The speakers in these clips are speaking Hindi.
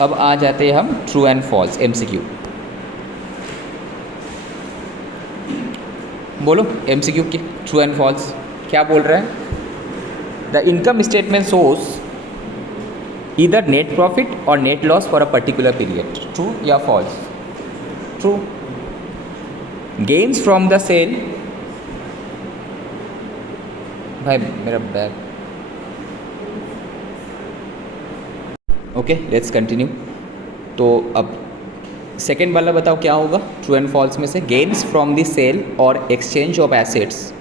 अब आ जाते हैं हम ट्रू एंड फॉल्स MCQ। बोलो MCQ की ट्रू एंड फॉल्स क्या बोल रहा है। The income statement shows either net profit और net loss for a particular period. True या false? True. Gains from the sale, भाई मेरा बैग, ओके लेट्स कंटिन्यू। तो अब सेकेंड वाला बताओ क्या होगा ट्रू एंड फॉल्स में से। गेन्स फ्रॉम द सेल और exchange of assets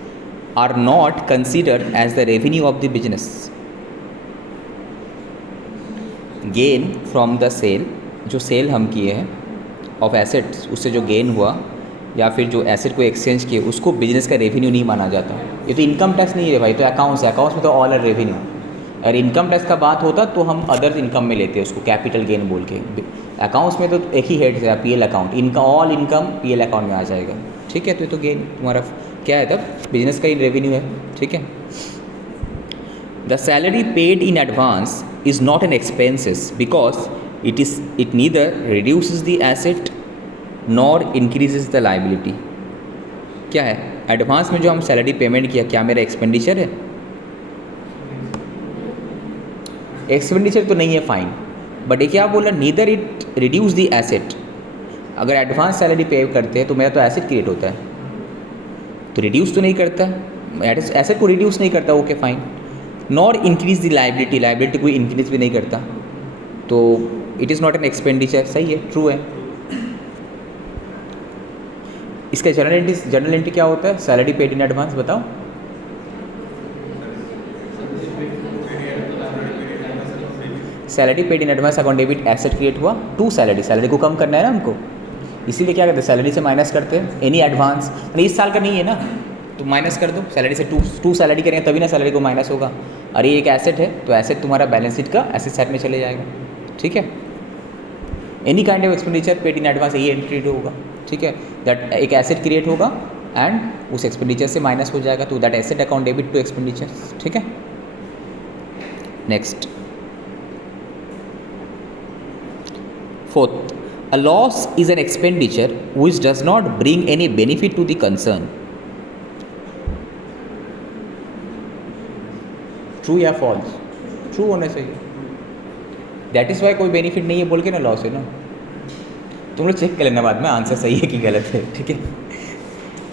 are not considered as the revenue of the business. Gain from the sale, जो सेल हम किए हैं ऑफ एसेट्स, उससे जो गेन हुआ या फिर जो एसेट को एक्सचेंज किए, उसको बिजनेस का रेवेन्यू नहीं माना जाता। ये तो इनकम टैक्स नहीं है भाई, तो अकाउंट्स है, अकाउंट्स में तो ऑल आर रेवेन्यू। अगर इनकम टैक्स का बात होता तो हम अदर इनकम में लेते हैं उसको, कैपिटल गेन बोल के। अकाउंट्स में तो एक ही हेड है PL अकाउंट, इनका ऑल इनकम PL अकाउंट में आ जाएगा। ठीक है, तो ये तो गेन तुम्हारा क्या है, तब बिजनेस का ही रेवेन्यू है। ठीक है। The salary paid in advance is not an expenses because it neither reduces the asset nor increases the liability. क्या है, एडवांस में जो हम सैलरी पेमेंट किया, क्या मेरा एक्सपेंडिचर है? एक्सपेंडिचर तो नहीं है, फाइन। बट ये क्या बोला, neither it reduce the asset. अगर एडवांस सैलरी पे करते हैं तो मेरा तो एसेट क्रिएट होता है, तो रिड्यूस तो नहीं करता, एसेट को रिड्यूस नहीं करता, okay fine. Nor increase the liability, liability को इंक्रीज भी नहीं करता, तो it is not an expenditure. सही है, ट्रू है। इसका जनरल एंट्री क्या होता है, सैलरी पेड इन एडवांस, बताओ। Salary paid in advance account debit, asset create हुआ टू सैलरी, सैलरी को कम करना है ना हमको, इसीलिए क्या करते हैं, सैलरी से माइनस करते हैं। एनी एडवांस इस साल का नहीं है ना, तो माइनस कर दो सैलरी से। टू सैलरी करेंगे तभी ना सैलरी को माइनस होगा। अरे एक एसेट है तो एसेट तुम्हारा बैलेंस शीट का एसेट साइड में चले जाएगा। ठीक है। Any kind of expenditure paid in advance, ये एंट्री होगा। ठीक है, दैट एक एसेट क्रिएट होगा एंड उस एक्सपेंडिचर से माइनस हो जाएगा, तो that asset account debit to expenditure. ठीक है। Next, fourth, a loss is an expenditure which does not bring any benefit to the concern. True या फॉल्स? ट्रू होना चाहिए। दैट इज़ वाई कोई बेनिफिट नहीं है बोल के ना लॉस है ना। तुम लोग चेक कर लेना बाद में आंसर सही है कि गलत है। ठीक है।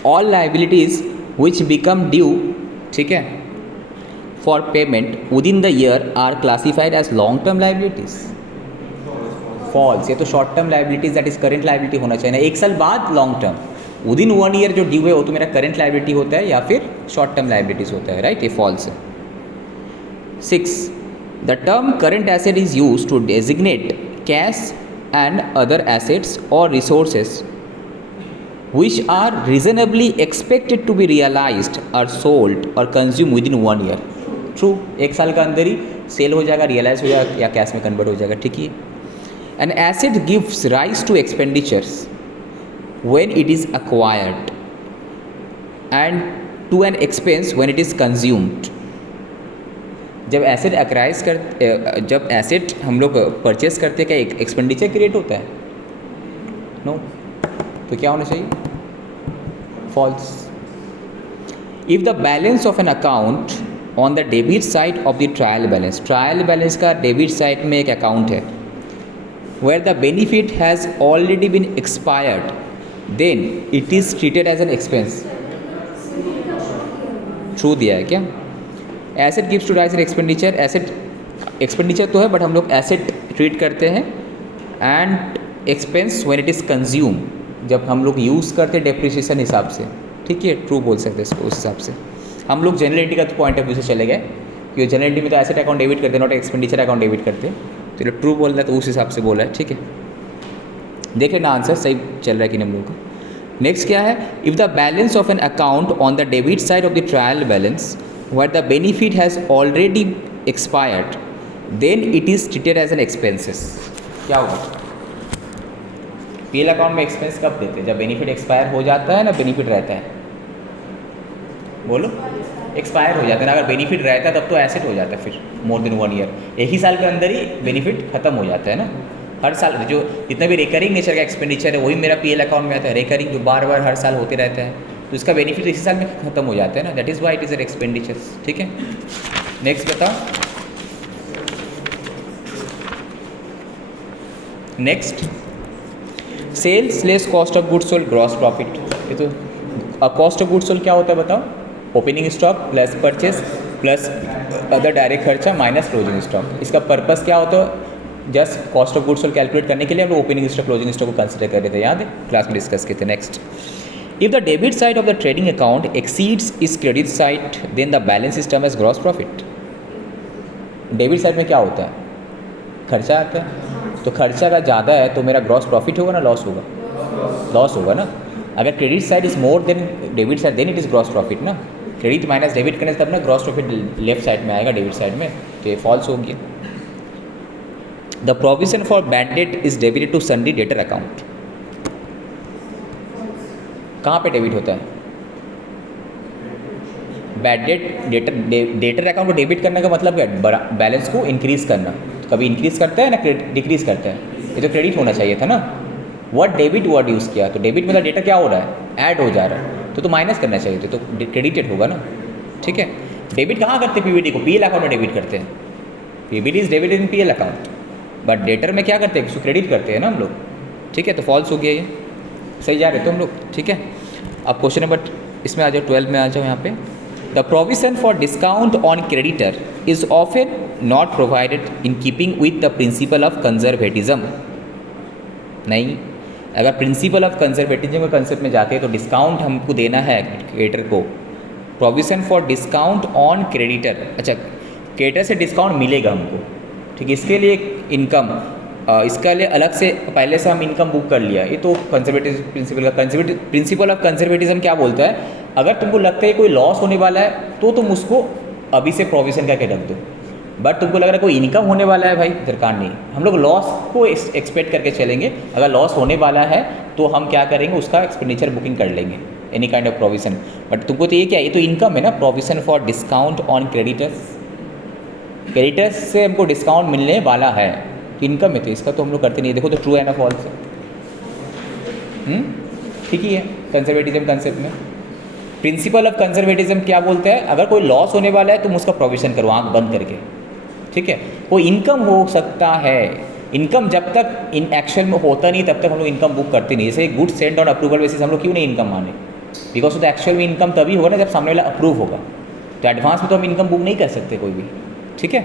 All liabilities which become due, ठीक है, for payment within the year are classified as long term liabilities. False, ये तो short term liabilities that is current liability होना चाहिए ना, एक साल बाद long term. Within 1 year जो ड्यू है वो तो मेरा करेंट लाइबिलिटी होता है या फिर शॉर्ट टर्म लाइबिलिटीज होता है, राइट। ये फॉल्स है। 6, the term current asset is use to designate cash and other assets और resources which are reasonably expected to be realised और सोल्ड और consume within 1 year. True, एक साल का अंदर ही सेल हो जाएगा, रियलाइज हो जाएगा या कैश में कन्वर्ट हो जाएगा। ठीक है। An asset gives rise to expenditures when it is acquired and to an expense when it is consumed. जब एसेट एक्वाइज जब एसेट हम लोग परचेस करते हैं, क्या एक एक्सपेंडिचर क्रिएट होता है? नो। तो क्या होना चाहिए? False. If the balance of an account on the debit side of the trial balance, trial balance का डेबिट साइड में एक अकाउंट है, where the benefit has already been expired, then it is treated as an expense. True दिया है क्या? Asset gives to rise in expenditure, asset expenditure तो है बट हम लोग asset treat करते हैं and expense when it is consumed, जब हम लोग यूज़ करते हैं डेप्रिसिएशन हिसाब से। ठीक है, ट्रू बोल सकते हैं इसको उस हिसाब से। हम लोग जनरलिटी का पॉइंट ऑफ व्यू से चले गए, क्योंकि जनरलिटी में तो एसेट अकाउंट डेबिट करते हैं, नॉट एक्सपेंडिचर अकाउंट डेबिट करते हैं, तो ट्रू बोल रहा है तो उस हिसाब से बोला है। ठीक है, देख लेना आंसर सही चल रहा है कि नहीं हम लोगों का। नेक्स्ट क्या है, if the balance of an account on the debit side of the trial balance where the benefit has already expired then it is treated as an expenses. क्या होगा? PL अकाउंट में एक्सपेंस कब देते हैं? जब बेनिफिट एक्सपायर हो जाता है ना, बेनिफिट रहता है। बोलो, एक्सपायर हो जाता है ना। अगर बेनिफिट रहता है तब तो एसेट हो जाता है फिर मोर देन 1 ईयर, एक ही साल के अंदर ही बेनिफिट खत्म हो जाता है ना। हर साल जो जितना भी रिकरिंग नेचर का एक्सपेंडिचर है वही मेरा पीएल अकाउंट में आता है, रिकरिंग जो बार बार हर साल होते रहता है, तो इसका बेनिफिट इसी साल में खत्म हो जाता है ना, that is why it is an expenditures. ठीक है, नेक्स्ट बताओ। Next, sales less cost of goods sold gross profit. ये तो कॉस्ट ऑफ गुड्स सोल्ड क्या होता है बताओ? Opening stock plus purchase plus other direct खर्चा माइनस क्लोजिंग स्टॉक। इसका पर्पस क्या होता है? Just cost of goods sold calculate करने के लिए हम लोग ओपनिंग स्टॉक क्लोजिंग स्टॉक को कंसिडर कर रहे थे, याद है क्लास में डिस्कस किए थे। Next, if the debit side of the trading account exceeds its credit side then the balance is term as gross profit. Debit side में क्या होता है? खर्चा आता है, तो खर्चा अगर ज़्यादा है तो मेरा ग्रॉस प्रॉफिट होगा ना लॉस होगा? लॉस होगा ना। अगर credit side is more than debit side then it is gross profit ना। क्रेडिट माइनस डेबिट करने से तब ना ग्रॉस प्रॉफिट लेफ्ट साइड में आएगा डेबिट साइड में, तो ये फॉल्स हो गया। The provision for bad debt is debited to sundry debtor account. कहाँ पे डेबिट होता है? बैड डेट डेटर अकाउंट को डेबिट करने का मतलब क्या है? बैलेंस को इंक्रीज़ करना। तो कभी इंक्रीज़ करता है ना डिक्रीज़ करता है, ये तो क्रेडिट होना चाहिए था ना। वर्ड डेबिट वर्ड यूज़ किया, तो डेबिट मतलब डेटा क्या हो रहा है? ऐड हो जा रहा है, तो माइनस करना चाहिए तो क्रेडिटेड होगा ना। ठीक है, डेबिट कहाँ करते हैं? पीवीडी को पीएल अकाउंट में डेबिट करते हैं। PVD is debited in PL account, but debtor में क्या करते हैं? इसको क्रेडिट करते हैं ना हम लोग। ठीक है, तो फॉल्स हो गया ये, सही जा रहे तो हम लोग। ठीक है, अब क्वेश्चन नंबर इसमें आ जाओ, 12 में आ जाओ यहाँ पे। The provision for discount on creditor is often not provided in keeping with the principle of conservatism. नहीं, अगर प्रिंसिपल ऑफ कंजर्वेटिज्म के कंसेप्ट में जाते हैं तो डिस्काउंट हमको देना है क्रेडिटर को। Provision for discount on creditor, अच्छा क्रेडिटर से डिस्काउंट मिलेगा हमको। ठीक है, इसके लिए इनकम, इसके लिए अलग से पहले से हम इनकम बुक कर लिया, ये तो कंजर्वेटिव प्रिंसिपल का प्रिंसिपल ऑफ कंजर्वेटिज्म क्या बोलता है? अगर तुमको लगता है कोई लॉस होने वाला है तो तुम उसको अभी से प्रोविजन करके रख दो, बट तुमको लग रहा है कोई इनकम होने वाला है, भाई दरकार नहीं, हम लोग लॉस को एक्सपेक्ट करके चलेंगे। अगर लॉस होने वाला है तो हम क्या करेंगे? उसका एक्सपेंडिचर बुकिंग कर लेंगे, any kind of provision. But तुमको तो ये क्या, ये तो इनकम है ना। Provision for discount on creditors, creditors से हमको डिस्काउंट मिलने वाला है तो इनकम है, तो इसका तो हम लोग करते नहीं। देखो तो ट्रू है ना फॉल्स है? ठीक ही है कंजर्वेटिज्म कंसेप्ट में। प्रिंसिपल ऑफ कंजर्वेटिज्म क्या बोलते हैं? अगर कोई लॉस होने वाला है तुम उसका प्रोविजन करो आँख बंद करके। ठीक है, कोई इनकम हो सकता है, इनकम जब तक इन एक्चुअल में होता नहीं तब तक हम लोग इनकम बुक करते नहीं। जैसे good send on approval basis हम लोग क्यों नहीं इनकम माने? बिकॉज तो एक्चुअल में इनकम तभी होगा ना जब सामने वाला अप्रूव होगा, तो एडवांस में तो हम इनकम बुक नहीं कर सकते कोई भी। ठीक है,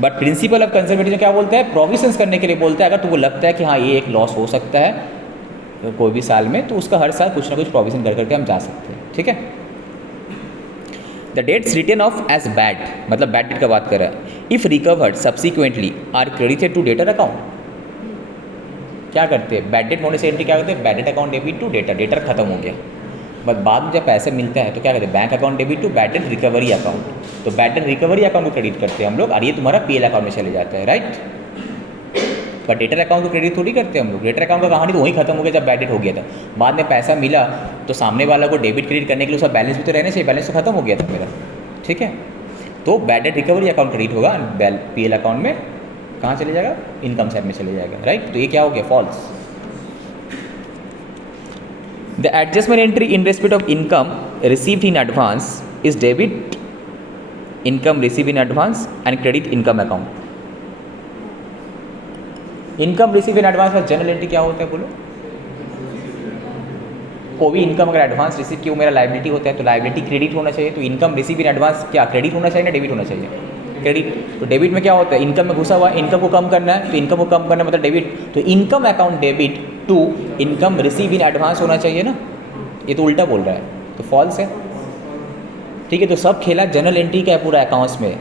बट प्रिंसिपल ऑफ कंजर्वेटिज्म क्या बोलता है? प्रोविजंस करने के लिए बोलता है। अगर तुमको लगता है कि हाँ ये एक लॉस हो सकता है कोई भी साल में, तो उसका हर साल कुछ ना कुछ प्रोविजन कर करके हम जा सकते हैं। ठीक है, the debts written off as bad, मतलब बैड डेट का बात कर रहा है। If recovered subsequently are credited to debtor account. क्या करते हैं? बैड डेट होने से एंट्री क्या करते हैं? Bad debt account debit to debtor, debtor खत्म हो गया, बट बाद में जब पैसे मिलता है तो क्या करते हैं? Bank account debit to bad debt recovery account. तो बैड डेट रिकवरी अकाउंट को क्रेडिट करते हैं हम लोग, और ये तुम्हारा पीएल अकाउंट में चले जाता है, राइट। बट डेटर अकाउंट को क्रेडिट थोड़ी करते हैं हम लोग। डेटर अकाउंट का कहानी तो वहीं खत्म हो गया जब बैड डेट हो गया था। बाद में पैसा मिला तो सामने वाला को डेबिट क्रेडिट करने के लिए उसका बैलेंस भी तो रहना चाहिए, बैलेंस तो खत्म हो गया था मेरा। ठीक है, तो bad debt recovery account credit होगा, पीएल अकाउंट में कहाँ चले जाएगा? इनकम साइड में चले जाएगा, राइट। तो ये क्या हो गया? False. The adjustment entry in respect of income received in advance is debit income receive in advance and credit income account. Income receive in advance का जनरल एंट्री क्या होता है बोलो? कोई भी इनकम अगर एडवांस रिसीव की वो मेरा लाइबिलिटी होता है तो लाइबिलिटी क्रेडिट होना चाहिए। तो इनकम रिसीव इन एडवांस क्या क्रेडिट होना चाहिए ना डेबिट होना चाहिए? क्रेडिट। तो डेबिट में क्या होता है? इनकम में घुसा हुआ इनकम को कम करना है, तो इनकम को कम करना मतलब डेबिट। तो income account debit to income receive in advance होना चाहिए ना। ये तो उल्टा बोल रहा है, तो फॉल्स है। ठीक है, तो सब खेला जनरल एंट्री का है पूरा अकाउंट्स में।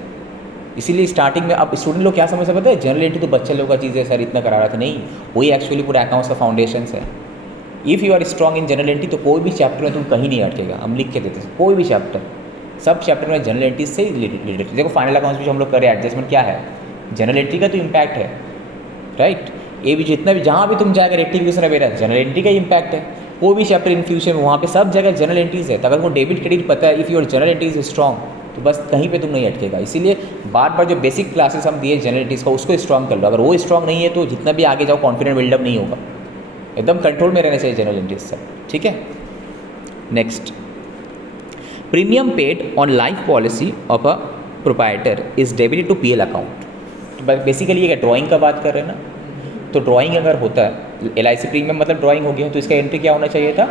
इसीलिए स्टार्टिंग में अब स्टूडेंट लोग क्या समझ सकते हैं? जनरल एंट्री तो बच्चे लोग का चीज़ है सर, इतना करा रहा था। नहीं, वही एक्चुअली पूरा अकाउंट्स का फाउंडेशन है। If you are strong in general entry तो कोई भी चैप्टर में तुम कहीं नहीं अटकेगा। हम लिख के देते हैं कोई भी चैप्टर, सब चैप्टर में जनरल एंट्री से रिलेटेड। देखो फाइनल अकाउंट्स भी जो हम लोग करें एडजस्टमेंट क्या है? जनरल एंट्री का तो इम्पैक्ट है, राइट। ये भी जितना भी जहाँ भी तुम जाकर रेक्टिफिकेशन वगैरह जनरल एंट्री का इम्पैक्ट है। कोई भी चैप्टर इन फ्यूचर में वहाँ पे सब जगह जनरल एंट्रीज है। तो अगर वो डेबिट क्रेडिट पता है, if your general entry is strong तो बस कहीं पे तुम नहीं अटकेगा। इसीलिए बार बार जो बेसिक क्लासेस हम दिए जनरल एंट्रीज का उसको स्ट्रॉन्ग कर लो। अगर वो स्ट्रॉन्ग नहीं है तो जितना भी आगे जाओ कॉन्फिडेंट बिल्डअप नहीं होगा, एकदम कंट्रोल में रहना चाहिए जनरल एंट्रीज सब, ठीक है। Next, premium paid on life policy of a proprietor is debited to PL account. तो बेसिकली ये क्या ड्राइंग का बात कर रहे हैं ना, तो ड्राइंग अगर होता है एलआईसी प्रीमियम मतलब ड्राइंग हो गया, तो इसका एंट्री क्या होना चाहिए था,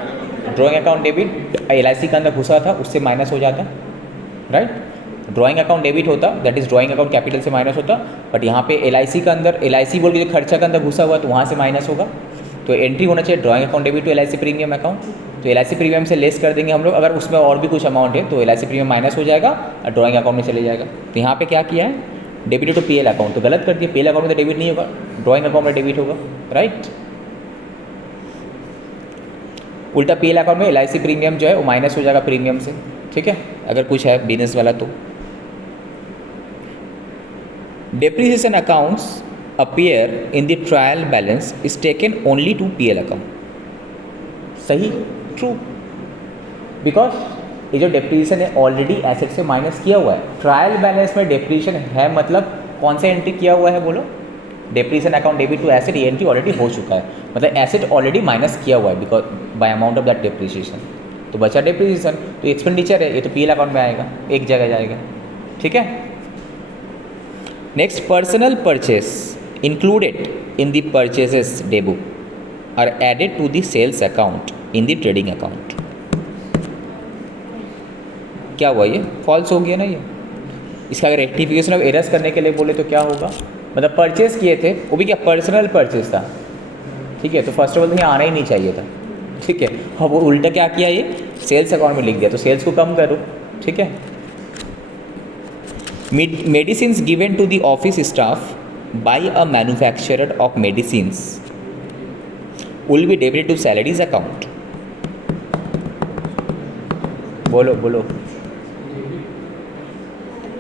ड्राइंग अकाउंट डेबिट, एलआईसी के अंदर घुसा था उससे माइनस हो जाता, राइट। ड्राइंग अकाउंट डेबिट होता, that is drawing account capital से माइनस होता, बट यहाँ पे एलआईसी का अंदर एलआईसी बोल के जो खर्चा के अंदर घुसा हुआ तो वहाँ से माइनस होगा। तो एंट्री होना चाहिए drawing account debit to LIC premium account. तो एलआईसी प्रीमियम से लेस कर देंगे हम लोग, अगर उसमें और भी कुछ अमाउंट है तो एलआईसी प्रीमियम माइनस हो जाएगा और ड्राइंग अकाउंट में चले जाएगा। तो यहाँ पे क्या किया है, डेबिट टू पीएल अकाउंट, तो गलत कर दिया, पीएल अकाउंट में तो डेबिट नहीं होगा, ड्राइंग अकाउंट में डेबिट होगा, राइट। उल्टा पीएल अकाउंट में एलआईसी प्रीमियम जो है वो माइनस हो जाएगा प्रीमियम से, ठीक है, अगर कुछ है बिजनेस वाला तो। Depreciation accounts appear in the trial balance is taken only to PL account. सही, ट्रू, बिकॉज ये जो डेप्रिसिएशन है ऑलरेडी एसेट से माइनस किया हुआ है। ट्रायल बैलेंस में डेप्रिसिएशन है मतलब कौन सा एंट्री किया हुआ है बोलो, depreciation account debit to asset, ये एंट्री ऑलरेडी हो चुका है, मतलब एसेट ऑलरेडी माइनस किया हुआ है because by amount of that depreciation. तो बचा डेप्रिसिएशन, तो एक्सपेंडिचर है, ये तो पीएल अकाउंट में आएगा, एक जगह जाएगा, ठीक है। Next, personal purchase included in the purchases डेबू are added to the sales account in the trading account. क्या हुआ, ये फॉल्स हो गया ना ये। इसका अगर रेक्टिफिकेशन ऑफ एरर्स करने के लिए बोले तो क्या होगा, मतलब परचेस किए थे वो भी क्या पर्सनल परचेस था, ठीक है, तो फर्स्ट ऑफ ऑल यहाँ आना ही नहीं चाहिए था, ठीक है। अब वो उल्टा क्या किया, ये सेल्स अकाउंट में लिख दिया, तो सेल्स को कम करो, ठीक है। Medicines given to the office staff by a manufacturer of medicines will be debited to salaries account. बोलो बोलो,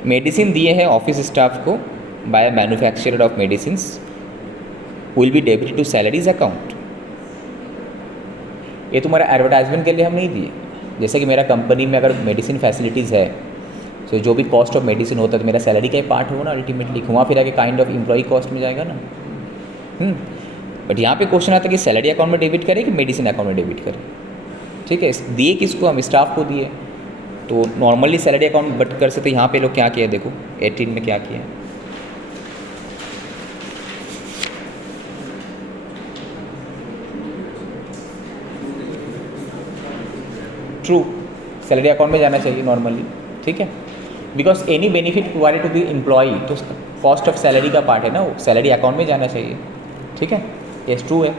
मेडिसिन दिए हैं ऑफिस स्टाफ को by manufacturer of medicines will be debited to salaries account. ये तुम्हारा एडवर्टाइजमेंट के लिए हम नहीं दिए, जैसे कि मेरा कंपनी में अगर मेडिसिन फैसिलिटीज़ है तो जो भी कॉस्ट ऑफ मेडिसिन होता है तो मेरा सैलरी का ही पार्ट होगा ना, अल्टीमेटली घुमा फिरा के काइंड ऑफ एम्प्लॉई कॉस्ट में जाएगा ना। बट यहाँ पे क्वेश्चन आता है कि सैलरी अकाउंट में डेबिट करें कि मेडिसिन अकाउंट में डेबिट करें, ठीक है। दिए किसको, हम स्टाफ को दिए, तो नॉर्मली सैलरी अकाउंट बट कर सकते। यहाँ पे लोग क्या किया देखो 18 में क्या किया, ट्रू, सैलरी अकाउंट में जाना चाहिए नॉर्मली, ठीक है, because any benefit provided to the employee तो कॉस्ट ऑफ सैलरी का पार्ट है ना, वो सैलरी अकाउंट में जाना चाहिए, ठीक है, यस ट्रू है।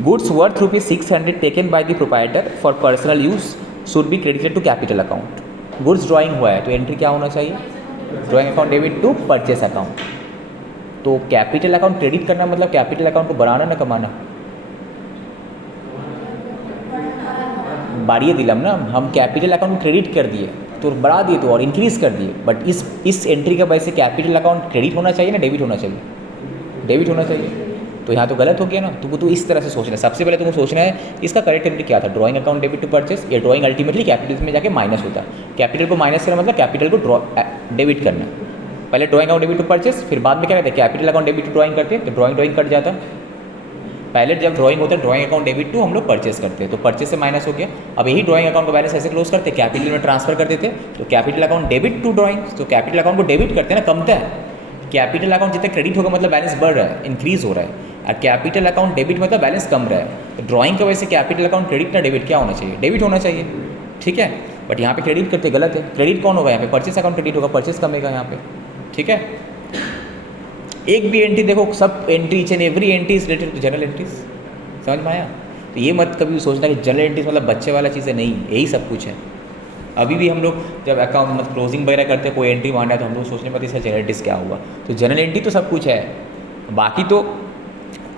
Goods worth ₹600 taken by the proprietor for personal use should be credited to capital account. Goods drawing हुआ है तो एंट्री क्या होना चाहिए, drawing account debit to purchase account. तो कैपिटल अकाउंट क्रेडिट करना मतलब कैपिटल अकाउंट को बढ़ाना ना कमाना, बाड़िए दिलम ना, हम कैपिटल अकाउंट को क्रेडिट कर दिए तो बढ़ा दिए तो और इंक्रीज़ कर दिए, बट इस एंट्री का वजह से कैपिटल अकाउंट क्रेडिट होना चाहिए ना डेबिट होना चाहिए, डेबिट होना चाहिए। तो यहाँ तो गलत हो गया ना, तुमको तो इस तरह से सोचना है। सबसे पहले तुमको सोचना है इसका करेक्ट एंट्री क्या था, drawing account debit to purchase, या ड्राइंग अल्टीमेटली कैपिटल में जाके माइनस होता है। कैपिटल को माइनस करना मतलब कैपिटल को डेबिट करना, पहले drawing account debit to purchase, फिर बाद में क्या कहते हैं capital account debit to drawing करते हैं, तो ड्राइंग कट जाता है। पहले जब ड्राइंग होता है ड्राइंग अकाउंट डेबिट टू हम लोग परचेस करते हैं, तो परचेस से माइनस हो गया। अब यही ड्राइंग अकाउंट का बैलेंस ऐसे क्लोज करते, कैपिटल में ट्रांसफर कर देते, तो capital account debit to drawing, तो कैपिटल अकाउंट को डेबिट करते हैं ना, कमता है। कैपिटल अकाउंट जितना क्रेडिट होगा मतलब बैलेंस बढ़ रहा है, इंक्रीज हो रहा है, और कैपिटल अकाउंट डेबिट मतलब बैलेंस कम रहा है। तो ड्राइंग की वजह से कैपिटल अकाउंट क्रेडिट ना डेबिट क्या होना चाहिए, डेबिट होना चाहिए, ठीक है। बट यहाँ पे क्रेडिट करते गलत है, क्रेडिट कौन होगा यहाँ पे, परचेस अकाउंट क्रेडिट होगा, परचेस कमेगा यहाँ पे, ठीक है। एक भी एंट्री देखो, सब entry each and every entry is related to general entries, समझ में आया। तो ये मत कभी सोचना कि जनरल एंट्रीज मतलब बच्चे वाला चीज़ है, नहीं, यही सब कुछ है। अभी भी हम लोग जब अकाउंट मतलब क्लोजिंग वगैरह करते हैं, कोई एंट्री मांगा है तो हम लोग सोचने पड़ते हैं जनरल एंट्रीज क्या हुआ, तो जनरल एंट्री तो सब कुछ है। बाकी तो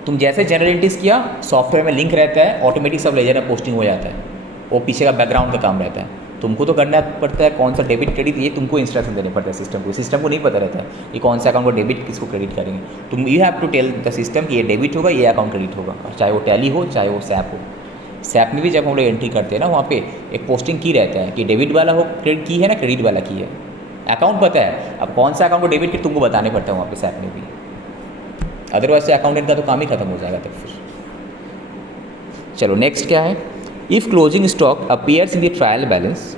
तुम जैसे जनरल एंट्रीज किया सॉफ्टवेयर में लिंक रहता है, ऑटोमेटिक सब लेजर में पोस्टिंग हो जाता है, वो पीछे का बैकग्राउंड का काम रहता है। तुमको तो करना पड़ता है कौन सा डेबिट क्रेडिट, ये तुमको इंस्ट्रक्शन देने पड़ता है सिस्टम को नहीं पता रहता है कि कौन सा अकाउंट को डेबिट किसको क्रेडिट करेंगे। तुम you have to tell the system कि ये डेबिट होगा, ये अकाउंट क्रेडिट होगा, चाहे वो टैली हो चाहे वो सैप हो। सैप में भी जब हम लोग एंट्री करते हैं ना, वहाँ पे एक पोस्टिंग की रहता है कि डेबिट वाला हो क्रेडिट की है ना क्रेडिट वाला की है, अकाउंट पता है, अब कौन सा अकाउंट को डेबिट किया तुमको बताने पड़ता है वहाँ पे सैप में भी, अदरवाइज से अकाउंटेंट का तो काम ही खत्म हो जाएगा तब फिर। चलो नेक्स्ट क्या है, if closing stock appears in the trial balance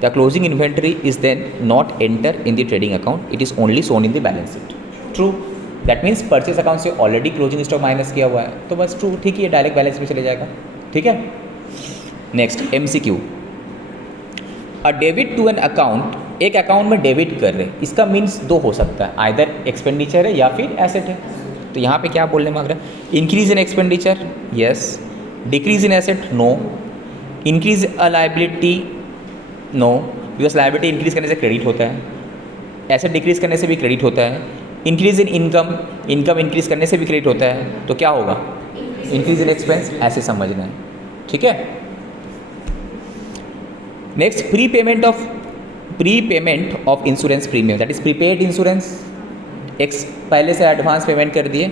the closing inventory is then not enter in the trading account, it is only shown in the balance sheet. True, that means purchase account से ऑलरेडी क्लोजिंग स्टॉक माइनस किया हुआ है, तो बस ट्रू, ठीक है, डायरेक्ट बैलेंस में चले जाएगा। ठीक है, next MCQ, a debit to an account, एक अकाउंट में डेबिट कर रहे, इसका मीन्स दो हो सकता है, आइदर एक्सपेंडिचर है या फिर एसेट है। तो यहाँ पे क्या बोलने मांग रहा है, increase in expenditure yes, decrease in asset no, increase a liability no, because liability increase करने से क्रेडिट होता है, एसेट डिक्रीज करने से भी क्रेडिट होता है, इंक्रीज इन इनकम, इनकम इंक्रीज करने से भी क्रेडिट होता है, तो क्या होगा, इंक्रीज इन एक्सपेंस, ऐसे समझना है। ठीक है, next prepayment of insurance premium, that is prepaid insurance, एक्स पहले से एडवांस पेमेंट कर दिए,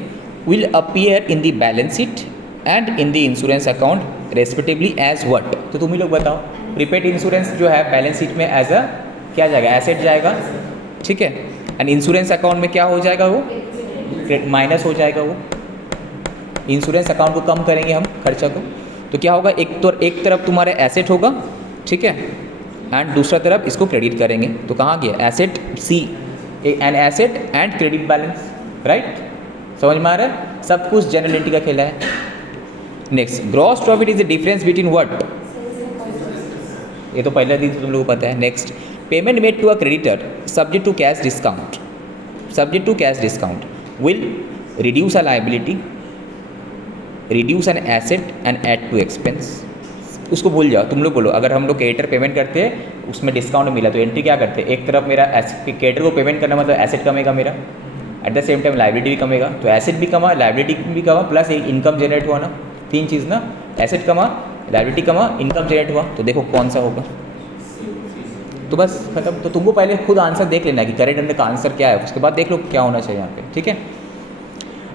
will appear in the balance sheet and in the insurance account respectively as what. तो तुम ही लोग बताओ, प्रीपेड इंश्योरेंस जो है बैलेंस शीट में एज अ क्या जाएगा, एसेट जाएगा। ठीक है, एंड इंश्योरेंस अकाउंट में क्या हो जाएगा, वो माइनस हो जाएगा, वो इंश्योरेंस अकाउंट को कम करेंगे हम खर्चा को, तो क्या होगा, एक तरफ तुम्हारे एसेट होगा, ठीक है, एंड दूसरा तरफ इसको क्रेडिट करेंगे, तो कहाँ गया asset, see an asset and credit balance, right, समझ में आ रहा है, सब कुछ जनरल एंट्री का खेला है। Next, gross profit is the difference between what, ये तो पहले दिन तुम लोगों को पता है। Next, payment made to a creditor subject to cash discount, subject to cash discount will reduce a liability, reduce an asset and add to expense. उसको भूल जाओ, तुम लोग बोलो, अगर हम लोग क्रेडिटर पेमेंट करते हैं उसमें डिस्काउंट मिला तो एंट्री क्या करते हैं, एक तरफ मेरा क्रेडिटर को पेमेंट करना मतलब एसेट कमेगा मेरा, eight the same time liability भी कमेगा, तो एसेट भी कमा, लाइबिलिटी भी कमा, प्लस एक इनकम जनरेट हुआ ना, तीन चीज़ ना, एसेट कमा, लाइबिलिटी कमा, इनकम जनरेट हुआ, तो देखो कौन सा होगा, तो बस खत्म। तो तुमको पहले खुद आंसर देख लेना है कि करेक्ट एंड का आंसर क्या है, उसके बाद देख लो क्या होना चाहिए यहाँ पे। ठीक है,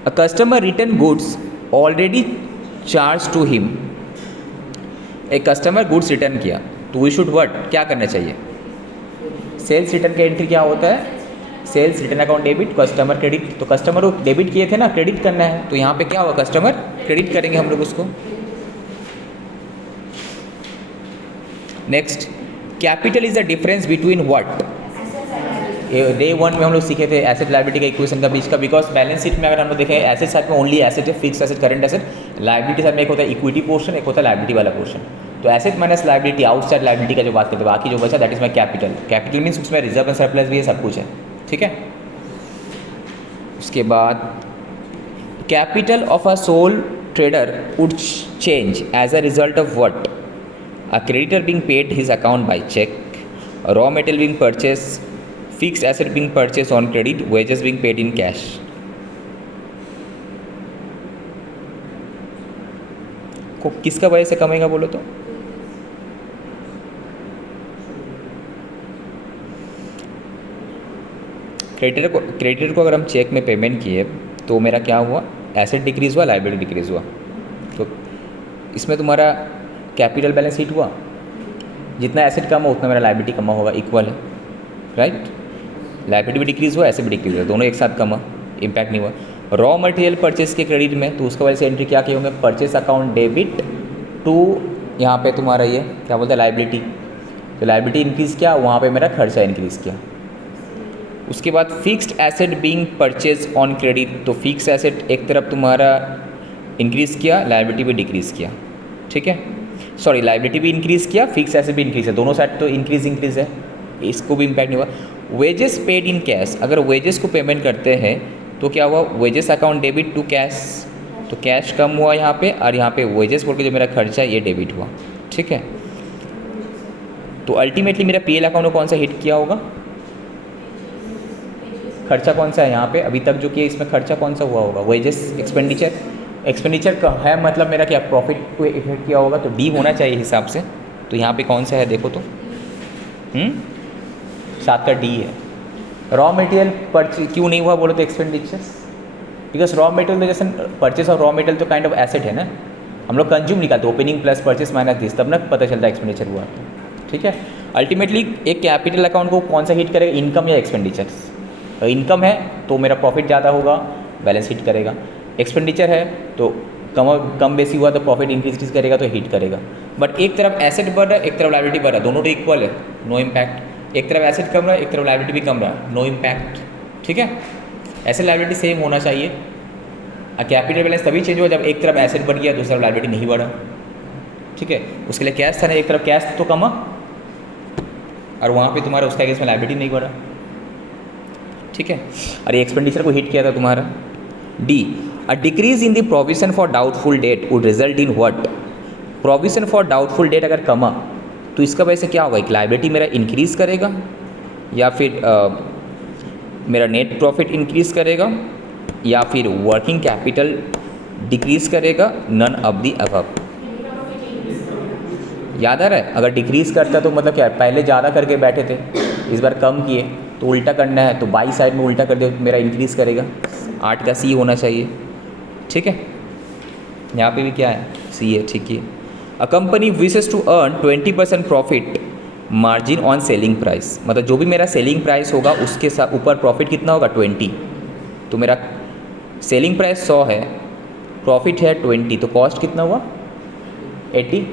a customer return goods already charge to him, एक कस्टमर गुड्स रिटर्न किया तो वी शुड व्हाट, क्या करना चाहिए, सेल्स रिटर्न का एंट्री क्या होता है, sales return account debit, customer credit, तो कस्टमर को डेबिट किए थे ना, क्रेडिट करना है, तो यहाँ पे क्या होगा, कस्टमर क्रेडिट करेंगे हम लोग उसको। Next, capital is the difference between what, day one में हम लोग सीखे थे एसेट लाइबिलिटी का इक्वेशन का बीच का, बिकॉज बैलेंस शीट में अगर हम लोग देखें एसेट साइड में ओनली एसेट है, fix asset, current asset, liability side में एक होता है इक्विटी पोर्शन, एक होता है लाइबिलिटी वाला पोर्शन, तो asset minus liability, outside liability का जो बात करते हैं, बाकी जो बचा that is my capital, capital means उसमें रिजर्व एंड सरप्लस भी है, सब कुछ है। ठीक है, उसके बाद capital of a sole trader would change as a result of what, a creditor being paid his account by check, a raw material being purchased, fixed asset being purchased on credit, wages being paid in cash। को किसका वजह से कमेगा बोलो तो, क्रेडिटर को अगर हम चेक में पेमेंट किए तो मेरा क्या हुआ, एसेट डिक्रीज हुआ, लायबिलिटी डिक्रीज हुआ, तो इसमें तुम्हारा कैपिटल बैलेंस शीट हुआ, जितना एसेट कम हो उतना मेरा लायबिलिटी कम होगा, इक्वल है, राइट, लायबिलिटी भी डिक्रीज हुआ, एसेट भी डिक्रीज हुआ, दोनों एक साथ कम, इम्पैक्ट नहीं हुआ। रॉ मटेरियल परचेस के क्रेडिट में, तो उसका वजह से एंट्री क्या किए होंगे, परचेस अकाउंट डेबिट टू, यहाँ पे तुम्हारा ये क्या बोलते हैं लायबिलिटी, तो लायबिलिटी इंक्रीज़ किया, वहाँ पे मेरा खर्चा इंक्रीज़ किया। उसके बाद fixed asset being purchase on credit, तो फिक्स एसेट एक तरफ तुम्हारा इंक्रीज़ किया, लायबिलिटी भी डिक्रीज़ किया। ठीक है, सॉरी, लायबिलिटी भी इंक्रीज़ किया, फिक्स एसेट भी इंक्रीज़ है, दोनों साइड तो इंक्रीज़ है, इसको भी इम्पैक्ट नहीं हुआ। वेजेस पेड इन कैश, अगर वेजेस को पेमेंट करते हैं तो क्या हुआ, wages account debit to cash, तो कैश कम हुआ यहाँ पे, और यहाँ पे वेजेस बोल के जो मेरा खर्चा है ये डेबिट हुआ। ठीक है, तो अल्टीमेटली मेरा पीएल अकाउंट को कौन सा हिट किया होगा, खर्चा कौन सा है यहाँ पे अभी तक जो किया, इसमें खर्चा कौन सा हुआ होगा, वेजेस, एक्सपेंडिचर का है, मतलब मेरा क्या प्रॉफिट को इफेक्ट किया होगा, तो डी होना चाहिए हिसाब से, तो यहाँ पे कौन सा है देखो तो 7 का डी है। रॉ मटेरियल परचेज क्यों नहीं हुआ बोलो तो एक्सपेंडिचर, बिकॉज रॉ मटेरियल तो जैसे परचेस और रॉ मटेरियल तो काइंड ऑफ एसेट है ना, हम लोग कंज्यूम निकालते, opening plus purchase minus this, तब ना पता चलता है एक्सपेंडिचर हुआ। ठीक है, अल्टीमेटली एक कैपिटल अकाउंट को कौन सा हिट करेगा, इनकम या एक्सपेंडिचर्स। इनकम है तो मेरा प्रॉफिट ज़्यादा होगा, बैलेंस हिट करेगा। एक्सपेंडिचर है तो कम बेसी हुआ तो प्रॉफिट इंक्रीज करेगा तो हिट करेगा। बट एक तरफ एसेट बढ़ रहा है, एक तरफ लायबिलिटी बढ़ रहा है, दोनों तो इक्वल है, नो इम्पैक्ट। एक तरफ एसेट कम रहा है, एक तरफ लायबिलिटी भी कम रहा है, नो इम्पैक्ट। ठीक है, एसेट लायबिलिटी सेम होना चाहिए। कैपिटल बैलेंस तभी चेंज हुआ जब एक तरफ एसेट बढ़ गया, दूसरी तरफ लायबिलिटी नहीं बढ़ा। ठीक है, उसके लिए कैश था ना, एक तरफ कैश तो कमा और वहाँ पे तुम्हारा उसका केस में लायबिलिटी नहीं बढ़ा। ठीक है, और ये एक्सपेंडिचर को हिट किया था तुम्हारा। D, a decrease in the provision for doubtful date would result in what. Provision for doubtful date अगर कमा तो इसका वजह से क्या होगा, एक लायबिलिटी मेरा इंक्रीज करेगा या फिर मेरा नेट प्रॉफिट इंक्रीज करेगा या फिर वर्किंग कैपिटल डिक्रीज करेगा, नन ऑफ दी अबव। याद आ रहा है, अगर डिक्रीज करता तो मतलब क्या, पहले ज़्यादा करके बैठे थे, इस बार कम किए तो उल्टा करना है, तो बाई साइड में उल्टा कर दे तो मेरा इंक्रीज़ करेगा। 8 का सी होना चाहिए। ठीक है, यहाँ पे भी क्या है, सी है। ठीक है, a company wishes to earn 20% profit margin on selling price, मतलब जो भी मेरा सेलिंग प्राइस होगा उसके साथ ऊपर प्रॉफिट कितना होगा, 20। तो मेरा सेलिंग प्राइस 100 है, प्रॉफिट है 20, तो कॉस्ट कितना हुआ 80।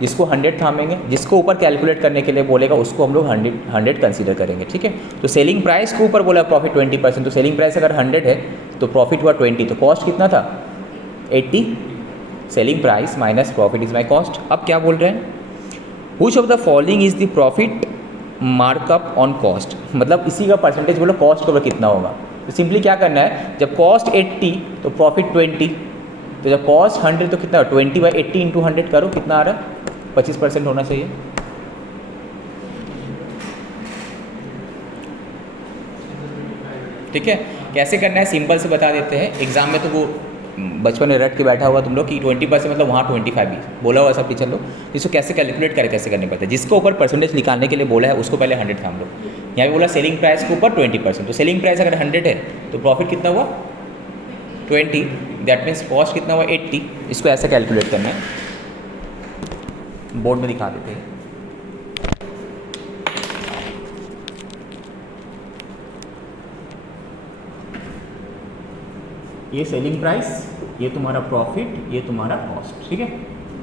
जिसको 100 थामेंगे, जिसको ऊपर कैलकुलेट करने के लिए बोलेगा उसको हम लोग 100 कंसीडर करेंगे। ठीक है, तो सेलिंग प्राइस के ऊपर बोला प्रॉफिट 20%, तो सेलिंग प्राइस अगर 100 है तो प्रॉफिट हुआ 20, तो कॉस्ट कितना था 80। Selling price minus profit is my cost. अब क्या बोल रहे हैं, which of the following is the profit markup on cost, मतलब इसी का परसेंटेज बोलो कॉस्ट के ऊपर कितना होगा। तो सिंपली क्या करना है, जब कॉस्ट 80 तो प्रॉफिट 20, तो जब कॉस्ट 100 तो कितना 20/80 इंटू 100 करो, कितना आ रहा है 25% होना चाहिए। ठीक है, कैसे करना है सिंपल से बता देते हैं। एग्जाम में तो वो बचपन में रट के बैठा हुआ तुम लोग कि 20% मतलब वहाँ 25 भी बोला हुआ सब टीचर लोग, इसको कैसे कैलकुलेट करें, कैसे करने पड़ता है। जिसको ऊपर परसेंटेज निकालने के लिए बोला है उसको पहले 100 था हम लोग। यहाँ पे बोला सेलिंग प्राइस के ऊपर 20%, तो सेलिंग प्राइस अगर 100 है तो प्रॉफिट कितना हुआ 20, दैट मीन्स कॉस्ट कितना हुआ 80। इसको ऐसे कैलकुलेट करना है, बोर्ड में दिखा देते हैं। ये सेलिंग प्राइस, ये तुम्हारा प्रॉफिट, ये तुम्हारा कॉस्ट। ठीक है,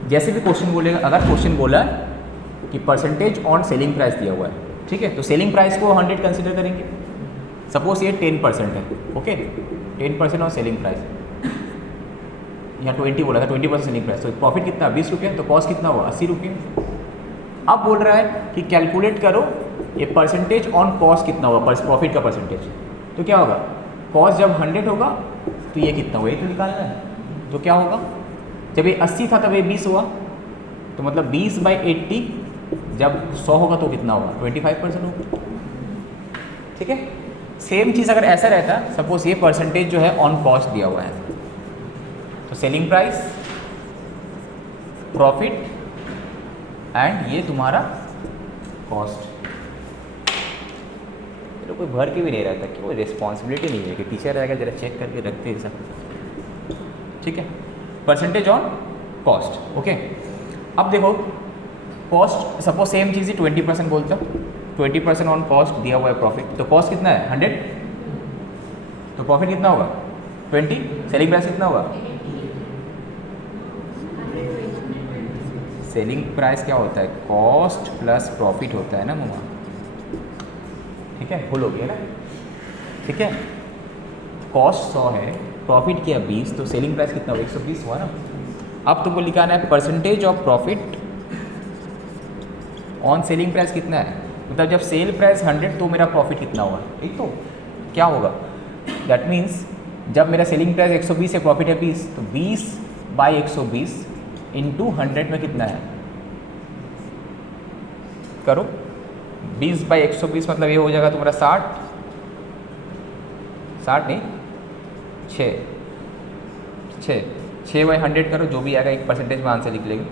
जैसे भी क्वेश्चन बोलेगा, अगर क्वेश्चन बोला कि परसेंटेज ऑन सेलिंग प्राइस दिया हुआ है, ठीक है, तो सेलिंग प्राइस को 100 कंसीडर करेंगे। सपोज ये 10% है, ओके, 10% ऑन सेलिंग प्राइस, यहाँ 20 बोला था, 20% सेलिंग प्राइस, तो प्रॉफिट कितना 20 रुपये, तो कॉस्ट कितना हुआ 80 रुपये। अब बोल रहा है कि कैलकुलेट करो ये परसेंटेज ऑन कॉस्ट कितना होगा, प्रॉफिट का परसेंटेज। तो क्या होगा, कॉस्ट जब 100 होगा तो ये कितना हुआ, ये तो निकालना है। तो क्या होगा, जब ये 80 था तब ये 20 हुआ, तो मतलब 20/80 जब 100 होगा तो कितना होगा 25% होगा। ठीक है, सेम चीज़ अगर ऐसा रहता, सपोज ये परसेंटेज जो है ऑन कॉस्ट दिया हुआ है, तो सेलिंग प्राइस, प्रॉफिट एंड ये तुम्हारा कॉस्ट। तो कोई भर के भी नहीं रहता कि वो रिस्पॉन्सिबिलिटी नहीं है कि टीचर रहेगा जरा चेक करके रखते हैं सब। ठीक है, परसेंटेज ऑन कॉस्ट। ओके, अब देखो कॉस्ट सपोज सेम चीज़ ही 20% बोलता, 20% ऑन कॉस्ट दिया हुआ है प्रॉफिट, तो कॉस्ट कितना है 100, तो प्रॉफिट कितना होगा 20, सेलिंग प्राइस कितना होगा। सेलिंग प्राइस क्या होता है, कॉस्ट प्लस प्रॉफिट होता है ना मम्मा। ठीक है, भूल हो गया ना। ठीक है, कॉस्ट 100 है, प्रॉफिट किया 20, तो सेलिंग प्राइस कितना हुआ 120 हुआ ना। अब तुमको लिखाना है percentage of profit on selling price कितना है, मतलब जब सेल प्राइस 100 तो मेरा प्रॉफिट कितना हुआ, एक तो क्या होगा, दैट मीन्स जब मेरा सेलिंग प्राइस 120 है, प्रॉफिट है 20, तो 20/120 इंटू 100 में कितना है, करो 20/120 मतलब ये हो जाएगा तुम्हारा 60 नहीं 6/100 करो, जो भी आएगा एक परसेंटेज में आंसर लिख लेंगे,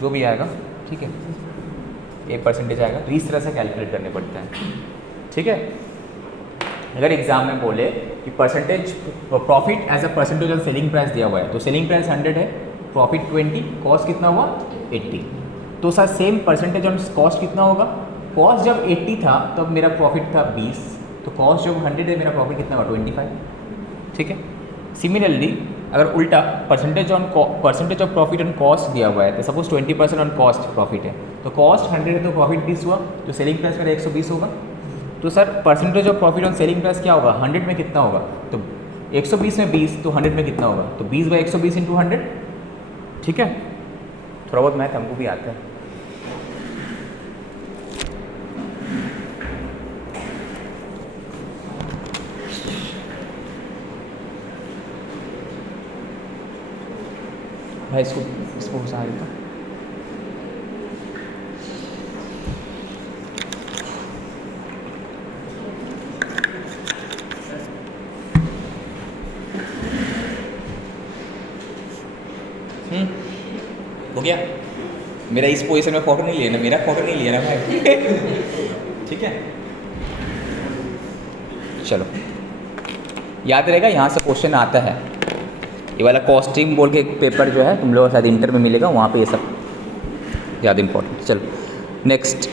जो भी आएगा। ठीक है, एक परसेंटेज आएगा, तो इस तरह से कैलकुलेट करने पड़ता है। ठीक है, अगर एग्जाम में बोले कि percentage profit as a percentage of selling price दिया हुआ है, तो सेलिंग प्राइस 100 है, प्रॉफिट 20, कॉस्ट कितना हुआ 80, तो sir same percentage on cost कितना होगा? कॉस्ट जब 80 था तब मेरा प्रॉफिट था 20, तो कॉस्ट जब 100 है मेरा प्रॉफिट कितना होगा? 25। ठीक है। सिमिलरली अगर उल्टा percentage of profit on cost दिया हुआ है, तो सपोज 20% ऑन कॉस्ट प्रॉफिट है, तो कॉस्ट 100 है तो प्रॉफिट 20 हुआ, तो सेलिंग प्राइस मेरा 120 होगा। तो sir percentage of profit on selling price क्या होगा? 100 में कितना होगा? तो 120 में 20, तो 100 में कितना होगा? तो 20/120 इंटू 100। ठीक है, थोड़ा बहुत मैथ हमको भी आता है। भाई इसको घुसा देता। हो गया। मेरा इस पोजीशन में फोटो नहीं लिया ना, मेरा फोटो नहीं लिया ना भाई। ठीक है, चलो याद रहेगा, यहाँ से क्वेश्चन आता है। ये वाला कॉस्टिंग बोल के एक पेपर जो है तुम लोग शायद इंटर में मिलेगा, वहाँ पे ये सब ज़्यादा इम्पोर्टेंट। चलो नेक्स्ट,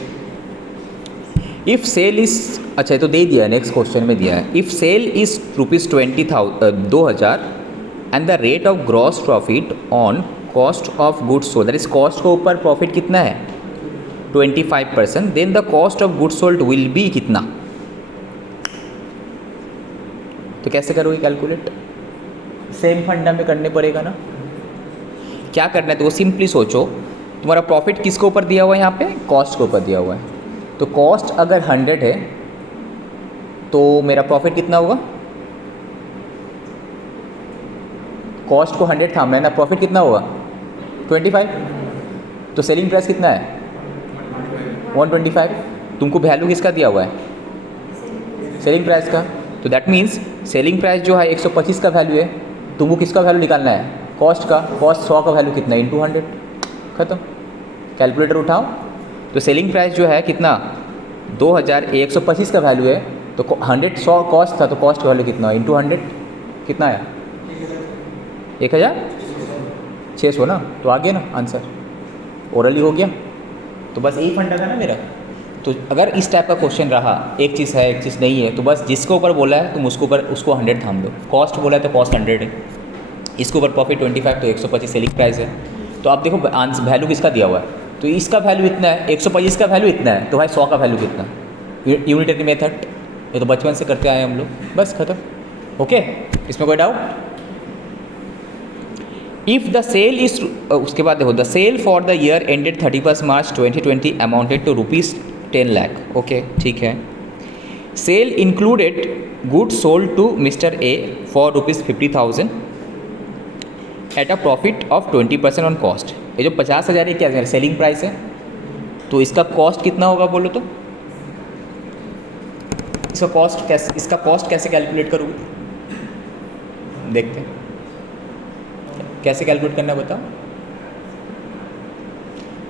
इफ़ सेल इज़, अच्छा ये तो दे दिया है, नेक्स्ट क्वेश्चन में दिया है। If sale is ₹20,000 and the rate of gross profit on cost of goods sold, that is cost के ऊपर प्रॉफिट कितना है? 25%, then the cost of goods sold will be कितना? तो कैसे करोगे कैलकुलेट? सेम फंडा में करने पड़ेगा ना। क्या करना है तो वो सिंपली सोचो, तुम्हारा प्रॉफिट किसके ऊपर दिया हुआ है? यहाँ पे कॉस्ट के ऊपर दिया हुआ है। तो कॉस्ट अगर 100 है तो मेरा प्रॉफिट कितना होगा? कॉस्ट को 100 था, मेरा प्रॉफिट कितना होगा? 25। तो सेलिंग प्राइस कितना है? 125। तुमको वैल्यू किसका दिया हुआ है? सेलिंग प्राइस का। तो दैट मीन्स सेलिंग प्राइस जो है 125 का वैल्यू है, तुमको किसका वैल्यू निकालना है? कॉस्ट का। कॉस्ट 100 का वैल्यू कितना? इंटू 100, खत्म। कैलकुलेटर उठाओ। तो सेलिंग प्राइस जो है कितना? 2125 का वैल्यू है, तो 100 कॉस्ट था, तो कॉस्ट का वैल्यू कितना? इंटू 100 कितना है? 1600 ना। तो आ गया ना आंसर, ओरली हो गया। तो बस यही फंडा था ना मेरा। तो अगर इस टाइप का क्वेश्चन रहा, एक चीज़ है एक चीज़ नहीं है, तो बस जिसके ऊपर बोला है तुम उसके ऊपर उसको 100 थाम दो। कॉस्ट बोला है तो कॉस्ट 100 है, इसके ऊपर प्रॉफिट 25, तो 125 सेलिंग प्राइस है। तो आप देखो आंसर वैल्यू किसका दिया हुआ है, तो इसका वैल्यू इतना है, 125 का वैल्यू इतना है, तो भाई 100 का वैल्यू कितना? यूनिटरी मेथड, ये तो बचपन से करते आए हम लोग, बस खत्म। ओके, इसमें कोई doubt? If the sale is, उसके बाद देखो, the sale for the year ended 31 March 2020 amounted to ₹10 lakh. Okay ठीक है। Sale included goods sold to mister A for ₹50,000 at a profit of 20% on cost. ये जो 50,000 है क्या है? सेलिंग प्राइस है। तो इसका कॉस्ट कितना होगा बोलो तो? इसका कॉस्ट कैसे कैलकुलेट करोगे? देखते हैं कैसे कैलकुलेट करना, बताओ।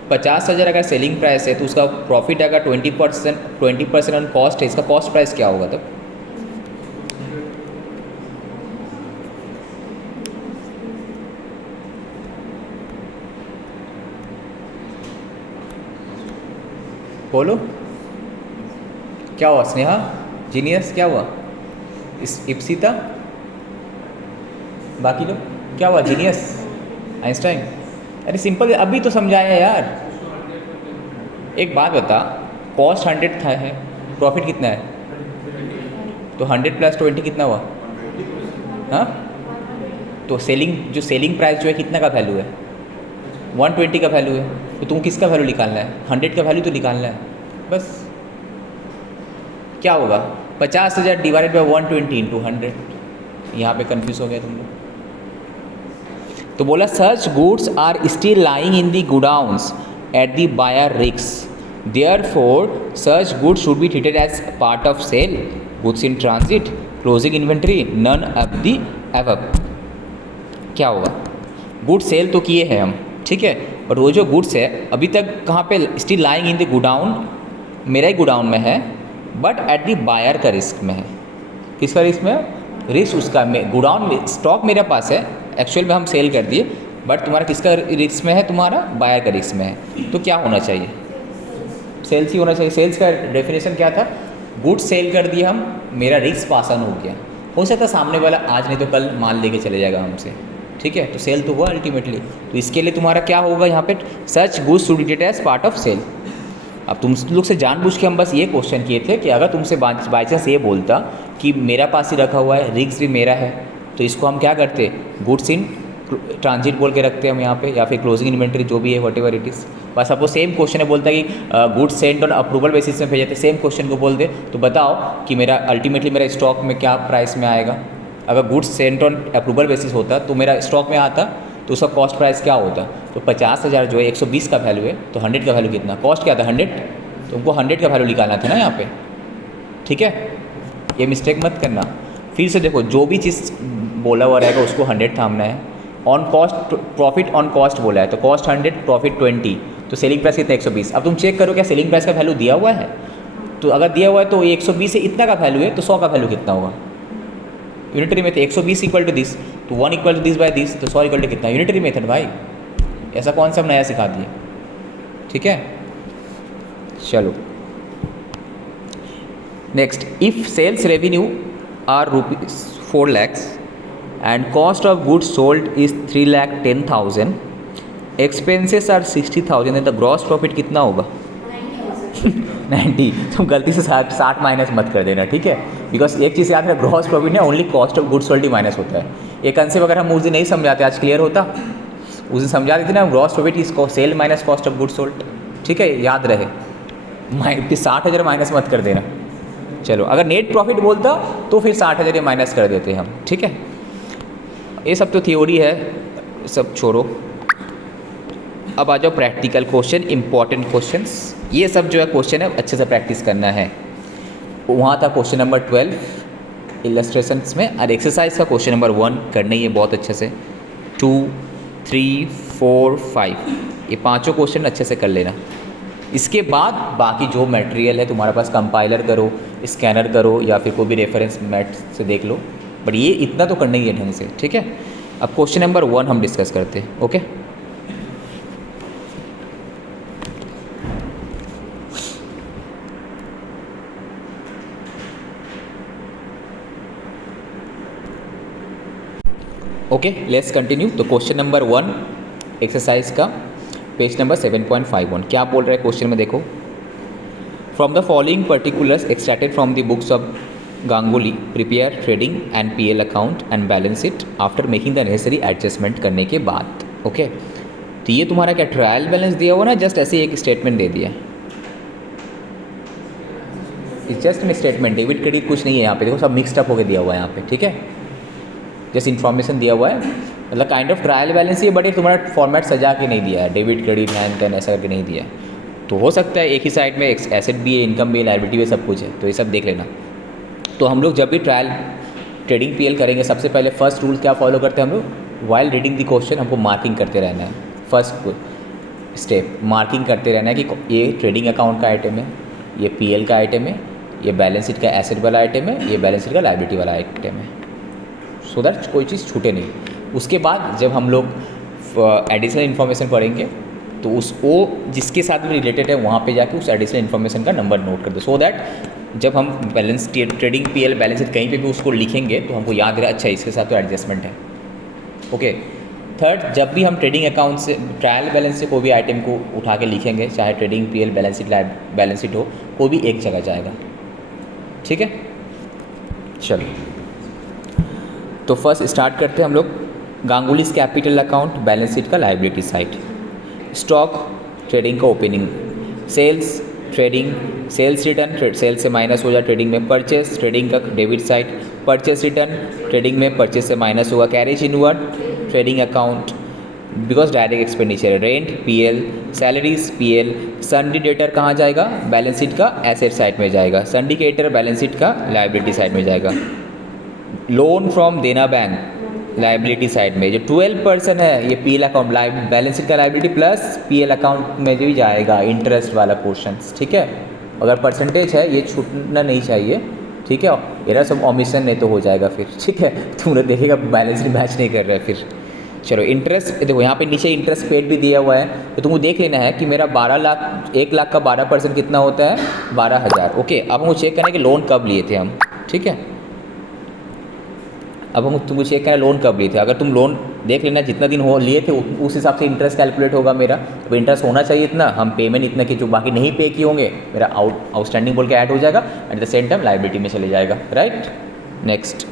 50,000 अगर सेलिंग प्राइस है तो उसका प्रॉफिट अगर 20% ऑन कॉस्ट है, इसका कॉस्ट प्राइस क्या होगा तब? बोलो क्या हुआ? स्नेहा, जीनियस, क्या हुआ? इप्सिता, बाकी लोग क्या हुआ? Genius, Einstein. अरे सिंपल, अभी तो समझाया यार। एक बात बता, कॉस्ट 100 था है, प्रॉफिट कितना है? तो 100 + 20 कितना हुआ? हाँ, तो जो सेलिंग प्राइस जो है कितना का वैल्यू है? 120 का वैल्यू है। तो तुम किसका वैल्यू निकालना है? 100 का वैल्यू तो निकालना है। बस क्या होगा? 50,000 डिवाइडेड बाई 120 इंटू 100। यहाँ पे कंफ्यूज हो गया तुम लोग। तो बोला such goods are still lying in the godowns at the buyer risk, therefore such goods should be treated as part of sale, goods in transit, closing inventory, none of the above. क्या होगा? गुड्स सेल तो किए हैं हम, ठीक है, और वो जो गुड्स है अभी तक कहाँ पे? Still lying in the godown, मेरा ही गोडाउन में है, बट एट दी बायर का रिस्क में है। किसका रिस्क में? रिस्क उसका, गोडाउन में स्टॉक मेरे पास है, एक्चुअल में हम सेल कर दिए, बट तुम्हारा किसका रिस्क में है, तुम्हारा बायर का रिस्क में है। तो क्या होना चाहिए, सेल्स ही होना चाहिए। सेल्स का डेफिनेशन क्या था, गुड्स सेल कर दिया हम, मेरा रिस्क पास ऑन हो गया। हो सकता है सामने वाला आज नहीं तो कल माल लेके चले जाएगा हमसे, ठीक है, तो सेल तो हुआ अल्टीमेटली। तो इसके लिए तुम्हारा क्या होगा यहाँ पे, such goods should be treated as part of sale. अब तुम लोग से जानबूझ के हम बस ये क्वेश्चन किए थे कि अगर तुमसे बाई चांस ये बोलता कि मेरा पास ही रखा हुआ है, रिस्क भी मेरा है, तो इसको हम क्या करते, गुड्स इन ट्रांजिट बोल के रखते हैं हम यहाँ पे, या फिर क्लोजिंग इन्वेंट्री जो भी है वट एवर इट इज़। बस आपको सेम क्वेश्चन है, बोलता है कि goods Saint on approval basis में भेजे थे, सेम क्वेश्चन को बोल दे तो बताओ कि मेरा अल्टीमेटली मेरा स्टॉक में क्या प्राइस में आएगा। अगर goods Saint on approval basis होता तो मेरा स्टॉक में आता तो उसका कॉस्ट प्राइस क्या होता, तो 50,000 जो है 120 का वैल्यू है, तो 100 का वैल्यू कितना, कॉस्ट क्या था 100, तो उनको 100 का वैल्यू निकालना था ना यहाँ पे, ठीक है। ये मिस्टेक मत करना। फिर से देखो, जो भी चीज़ बोला हुआ रहेगा उसको 100 थामना है। On cost, profit on cost बोला है तो कॉस्ट 100, प्रॉफिट 20, तो सेलिंग प्राइस कितना 120। अब तुम चेक करो क्या सेलिंग प्राइस का वैल्यू दिया हुआ है, तो अगर दिया हुआ है तो 120 से इतना का वैल्यू है, तो 100 का वैल्यू कितना होगा, unitary method 120 equal to this, तो 1 equal to this by this, तो 100 इक्वल टू कितना, यूनिटरी मेथड भाई। ऐसा कौन सा नया सिखा दिए, ठीक है। चलो next, if sales revenue are ₹4 lakhs and cost of goods sold is 3,10,000, expenses are 60,000, and the gross profit कितना होगा 90। तुम गलती से 60 माइनस मत कर देना, ठीक है, बिकॉज एक चीज़ याद है, ग्रॉस प्रॉफिट ना only cost of goods sold he minus होता है। ये कंसेप्ट अगर हम उस दिन नहीं समझाते, आज क्लियर होता, उस दिन समझा देते ना, gross profit is sale minus cost of goods sold, ठीक है, याद रहे। 60,000 माइनस मत कर देना। चलो, अगर नेट प्रॉफिट बोलता तो फिर 60,000 माइनस कर देते हम, ठीक है। ये सब तो थ्योरी है, सब छोड़ो। अब आ जाओ प्रैक्टिकल क्वेश्चन, इंपॉर्टेंट क्वेश्चंस। ये सब जो है क्वेश्चन है अच्छे से प्रैक्टिस करना है। वहाँ था क्वेश्चन नंबर 12 इलस्ट्रेशंस में, और एक्सरसाइज का क्वेश्चन नंबर 1 करना ही है बहुत अच्छे से। 2, 3, 4, 5 ये पांचों क्वेश्चन अच्छे से कर लेना। इसके बाद बाकी जो मटेरियल है तुम्हारे पास, कंपाइलर करो, स्कैनर करो, या फिर कोई भी रेफरेंस मैट से देख लो, बट ये इतना तो करना ही है ढंग से, ठीक है। अब क्वेश्चन नंबर 1 हम डिस्कस करते हैं, ओके। Okay, let's continue. तो क्वेश्चन नंबर 1 एक्सरसाइज का पेज नंबर 7.51 क्या बोल रहा है क्वेश्चन में, देखो। From the following particulars extracted from the books of Ganguly, prepare trading and PL account and balance it after making the necessary adjustment करने के बाद, ओके। तो ये तुम्हारा क्या ट्रायल बैलेंस दिया हुआ ना, जस्ट ऐसे एक स्टेटमेंट दे दिया, जस्ट में स्टेटमेंट, डेबिट क्रेडिट कुछ नहीं है यहाँ पे, देखो सब मिक्सड अप होकर दिया हुआ है यहाँ पे, ठीक है। जस्ट इन्फॉर्मेशन दिया हुआ है, मतलब काइंड ऑफ ट्रायल बैलेंस ही है, बट ये तुम्हारा फॉर्मेट सजा के नहीं दिया है, डेबिट क्रेडिट हैन दैन ऐसा करके नहीं दिया है। तो हो सकता है एक ही साइड में एसेट भी है, इनकम भी है, लायबिलिटी भी, सब कुछ है, तो ये सब देख लेना। तो हम लोग जब भी ट्रायल ट्रेडिंग पीएल करेंगे, सबसे पहले फर्स्ट रूल क्या फॉलो करते हैं हम लोग, वाइल रीडिंग द क्वेश्चन हमको मार्किंग करते रहना है। फर्स्ट स्टेप मार्किंग करते रहना है कि ये ट्रेडिंग अकाउंट का आइटम है, ये पीएल का आइटम है, ये बैलेंस शीट का एसेट वाला आइटम है, ये बैलेंस शीट का लायबिलिटी वाला आइटम है, सो दैट कोई चीज़ छूटे नहीं। उसके बाद जब हम लोग एडिशनल इन्फॉर्मेशन पढ़ेंगे तो उस वो जिसके साथ भी रिलेटेड है वहाँ पे जाके उस एडिशनल इन्फॉर्मेशन का नंबर नोट कर दो, सो दैट जब हम balance trading PL balance sheet कहीं पे भी उसको लिखेंगे तो हमको याद रहे, अच्छा इसके साथ तो एडजस्टमेंट है, ओके। थर्ड, जब भी हम ट्रेडिंग अकाउंट से ट्रायल बैलेंस से कोई भी आइटम को उठा के लिखेंगे, चाहे ट्रेडिंग पीएल बैलेंस शीट हो, कोई भी एक जगह जाएगा, ठीक है। चलो, तो फर्स्ट स्टार्ट करते हैं हम लोग, Ganguly's capital account, balance sheet का लायबिलिटी साइड, स्टॉक ट्रेडिंग का opening, sales trading, sales return sales से माइनस हो जाए ट्रेडिंग में, परचेस ट्रेडिंग का debit side, purchase return trading में परचेस से माइनस होगा, carriage inward trading account because direct expenditure, rent PL, salaries PL, sundry debtor कहाँ जाएगा, बैलेंस शीट का एसेट साइड में जाएगा, सिंडिकेटर बैलेंस शीट का लायबिलिटी साइड में जाएगा, loan from Dena bank liability side में, जो 12% है ये पीएल अकाउंट बैलेंस शीट का लायबिलिटी प्लस पीएल अकाउंट में भी जाएगा, इंटरेस्ट वाला पोर्शन, ठीक है। अगर परसेंटेज है ये छूटना नहीं चाहिए, ठीक है, मेरा सब ओमिशन नहीं तो हो जाएगा फिर, ठीक है, तुम लोग देखेगा बैलेंस शीट मैच नहीं कर रहे फिर, चलो इंटरेस्ट देखो यहाँ पे नीचे इंटरेस्ट पेड भी दिया हुआ है, तो तुमको देख लेना है कि मेरा 12 लाख 1 लाख का 12% कितना होता है 12,000। ओके, अब हमको चेक करना है कि लोन कब लिए थे हम, ठीक है। अब हम तुमको चेक करना है लोन कब लिए थे। अगर तुम लोन देख लेना जितना दिन हो लिए थे उस हिसाब से इंटरेस्ट कैलकुलेट होगा मेरा। तो इंटरेस्ट होना चाहिए इतना, हम पेमेंट इतना कि जो बाकी नहीं पे किए होंगे मेरा आउटस्टैंडिंग बोल के ऐड हो जाएगा, at the same time liability में चले जाएगा, right. Next,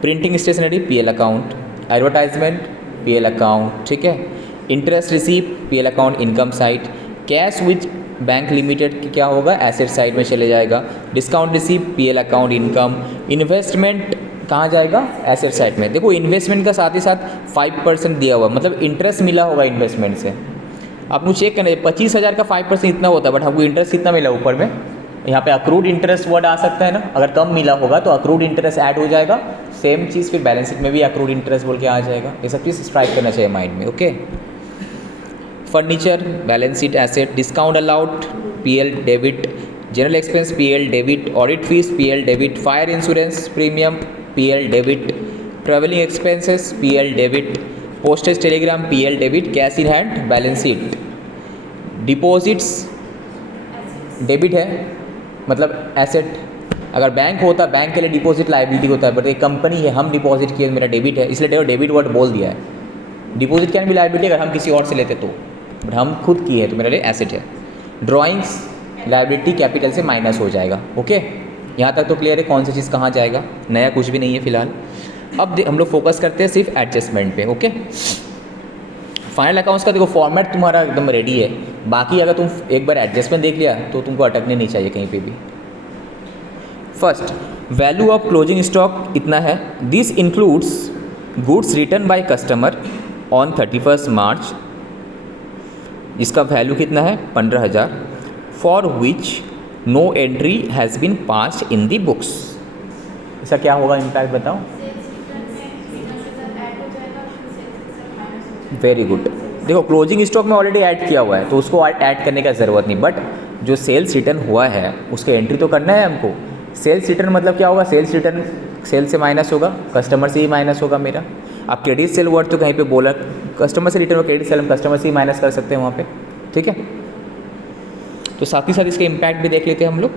printing stationery PL account, advertisement PL account, ठीक है। Interest receive PL account income side, cash with bank limited क्या होगा एसेट साइड में चले जाएगा। Discount receive PL account income, investment कहाँ जाएगा एसेट साइड में। देखो इन्वेस्टमेंट का साथ ही साथ 5% दिया हुआ, मतलब इंटरेस्ट मिला होगा इन्वेस्टमेंट से। आपको चेक करना है 25,000 का 5% इतना होता है, बट हमको इंटरेस्ट कितना मिला ऊपर में, यहाँ पे अक्रूड इंटरेस्ट वर्ड आ सकता है ना। अगर कम मिला होगा तो अक्रूड इंटरेस्ट ऐड हो जाएगा, सेम चीज़ फिर बैलेंस शीट में भी अक्रूड इंटरेस्ट बोल के आ जाएगा। ये सब चीज़ स्ट्राइक करना चाहिए माइंड में, okay. Furniture balance sheet asset, discount allowed PL debit, general expense PL debit, audit fees PL debit, fire insurance premium PL debit, travelling expenses PL debit, postage Telegram PL debit, cash in hand balance sheet. Deposits debit है, मतलब एसेट। अगर बैंक होता बैंक के लिए डिपॉजिट लायबिलिटी होता है, बट एक कंपनी है हम डिपॉजिट किए मेरा डेबिट है, इसलिए डेबिट वर्ड बोल दिया है। डिपॉजिट कैन भी लायबिलिटी अगर हम किसी और से लेते तो, बट हम खुद किए हैं तो मेरे लिए एसेट है। ड्राइंग्स लायबिलिटी कैपिटल से माइनस हो जाएगा, ओके। यहाँ तक तो क्लियर है कौन सी चीज़ कहाँ जाएगा, नया कुछ भी नहीं है फिलहाल। अब हम लोग फोकस करते हैं सिर्फ एडजस्टमेंट पे, ओके। फाइनल अकाउंट्स का देखो फॉर्मेट तुम्हारा एकदम रेडी है, बाकी अगर तुम एक बार एडजस्टमेंट देख लिया तो तुमको अटकने नहीं चाहिए कहीं पे भी। First, value of closing stock इतना है, this includes goods return by customer on 31 March, इसका वैल्यू कितना है 15,000, for which no entry has been passed in the books. इसका क्या होगा इम्पैक्ट बताओ। वेरी गुड, देखो क्लोजिंग स्टॉक में ऑलरेडी ऐड किया हुआ है तो उसको ऐड करने का ज़रूरत नहीं, बट जो सेल्स रिटर्न हुआ है उसके एंट्री तो करना है हमको। सेल्स रिटर्न मतलब क्या होगा, सेल्स रिटर्न सेल से माइनस होगा, कस्टमर से ही माइनस होगा मेरा। आप क्रेडिट सेल वर्ड तो कहीं पे बोला, कस्टमर से रिटर्न क्रेडिट सेल हम कस्टमर से ही माइनस कर सकते हैं वहाँ पे, ठीक है। तो साथ ही साथ इसके इम्पैक्ट भी देख लेते हैं हम लोग।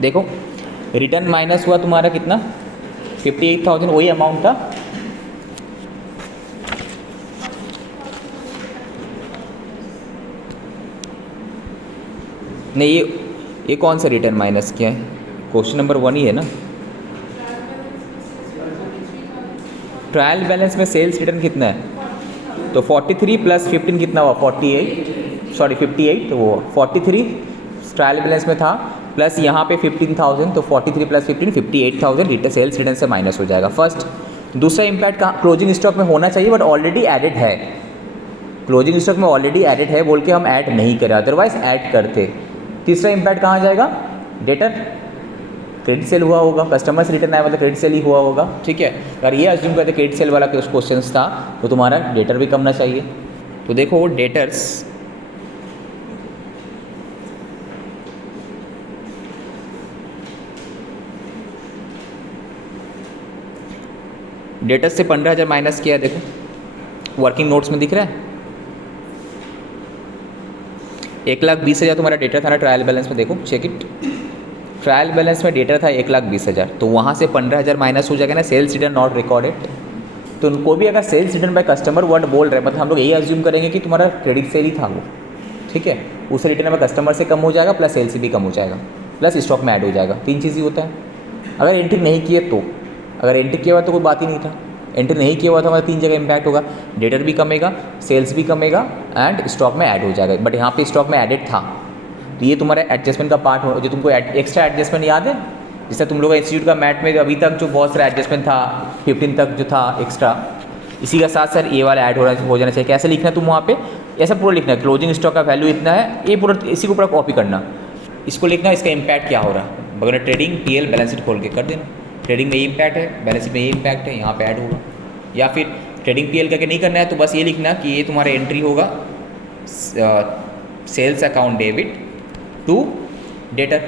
देखो रिटर्न माइनस हुआ तुम्हारा कितना 58,000, वही अमाउंट था। नहीं ये कौन सा रिटर्न माइनस किया है, क्वेश्चन नंबर 1 ही है ना। ट्रायल बैलेंस में सेल्स रिटर्न कितना है, तो 43 प्लस 15 कितना हुआ 58, तो वो 43 ट्रायल बैलेंस में था, प्लस यहाँ पे 15,000, तो 43 प्लस 15 58,000 रिटर्न सेल्स रिटर्न से माइनस हो जाएगा फर्स्ट। दूसरा इम्पैक्ट कहाँ, क्लोजिंग स्टॉक में होना चाहिए बट ऑलरेडी एडेड है, क्लोजिंग स्टॉक में ऑलरेडी एडेड है बोल के हम ऐड नहीं करें, अदरवाइज ऐड करते। तीसरा इम्पैक्ट कहाँ जाएगा, डेटर, क्रेडिट सेल हुआ होगा, कस्टमर से रिटर्न आया मतलब क्रेडिट सेल ही हुआ होगा, ठीक है। अगर ये अज्यूम करते क्रेडिट सेल वाला क्वेश्चन था तो तुम्हारा डेटर भी करना चाहिए। तो देखो डेटर्स डेटर्स से 15,000 माइनस किया, देखो वर्किंग नोट्स में दिख रहा है 1,20,000 तुम्हारा डेटा था ना ट्रायल बैलेंस में, देखो चेक इट, ट्रायल बैलेंस में डेटा था 1,20,000, तो वहाँ से 15,000 माइनस हो जाएगा ना, सेल्स रिटर्न नॉट रिकॉर्डेड। तो उनको भी अगर sales return by customer word बोल रहे हैं मतलब हम लोग यही अज्यूम करेंगे कि तुम्हारा क्रेडिट सेल ही था वो, ठीक है। उस रिटर्न में कस्टमर से कम हो जाएगा, प्लस सेल से भी कम हो जाएगा, प्लस स्टॉक में ऐड हो जाएगा, 3 चीज़ ही होता है। अगर एंट्री नहीं किए तो, अगर एंट्री किया हुआ तो कोई बात ही नहीं था, एंट्री नहीं किया हुआ था हमारा 3 जगह इम्पैक्ट होगा, डेटर भी कमेगा, सेल्स भी कमेगा एंड स्टॉक में ऐड हो जाएगा, बट यहाँ पे स्टॉक में एडेड था। तो ये तुम्हारा एडजस्टमेंट का पार्ट हो, जो तुमको एक्स्ट्रा एडजस्टमेंट याद है, जैसे तुम लोग का इंस्टीट्यूट का मैथ में अभी तक जो बहुत सारा एडजस्टमेंट था 15 तक जो था एक्स्ट्रा, इसी का साथ सर ये वाला ऐड हो जाना चाहिए। कैसे लिखना तुम वहाँ पे, ऐसा पूरा लिखना है, क्लोजिंग स्टॉक का वैल्यू इतना है, ये पूरा इसी को पूरा कॉपी करना, इसको लिखना, इसका इम्पैक्ट क्या हो रहा है, बगैर ट्रेडिंग PL बैलेंस शीट खोल के कर देना, ट्रेडिंग में ये इम्पैक्ट है, बैलेंस शीट में ये इम्पैक्ट है, यहाँ पे ऐड होगा। या फिर ट्रेडिंग PL करके नहीं करना है तो बस ये लिखना कि ये तुम्हारा एंट्री होगा sales account debit to debtor.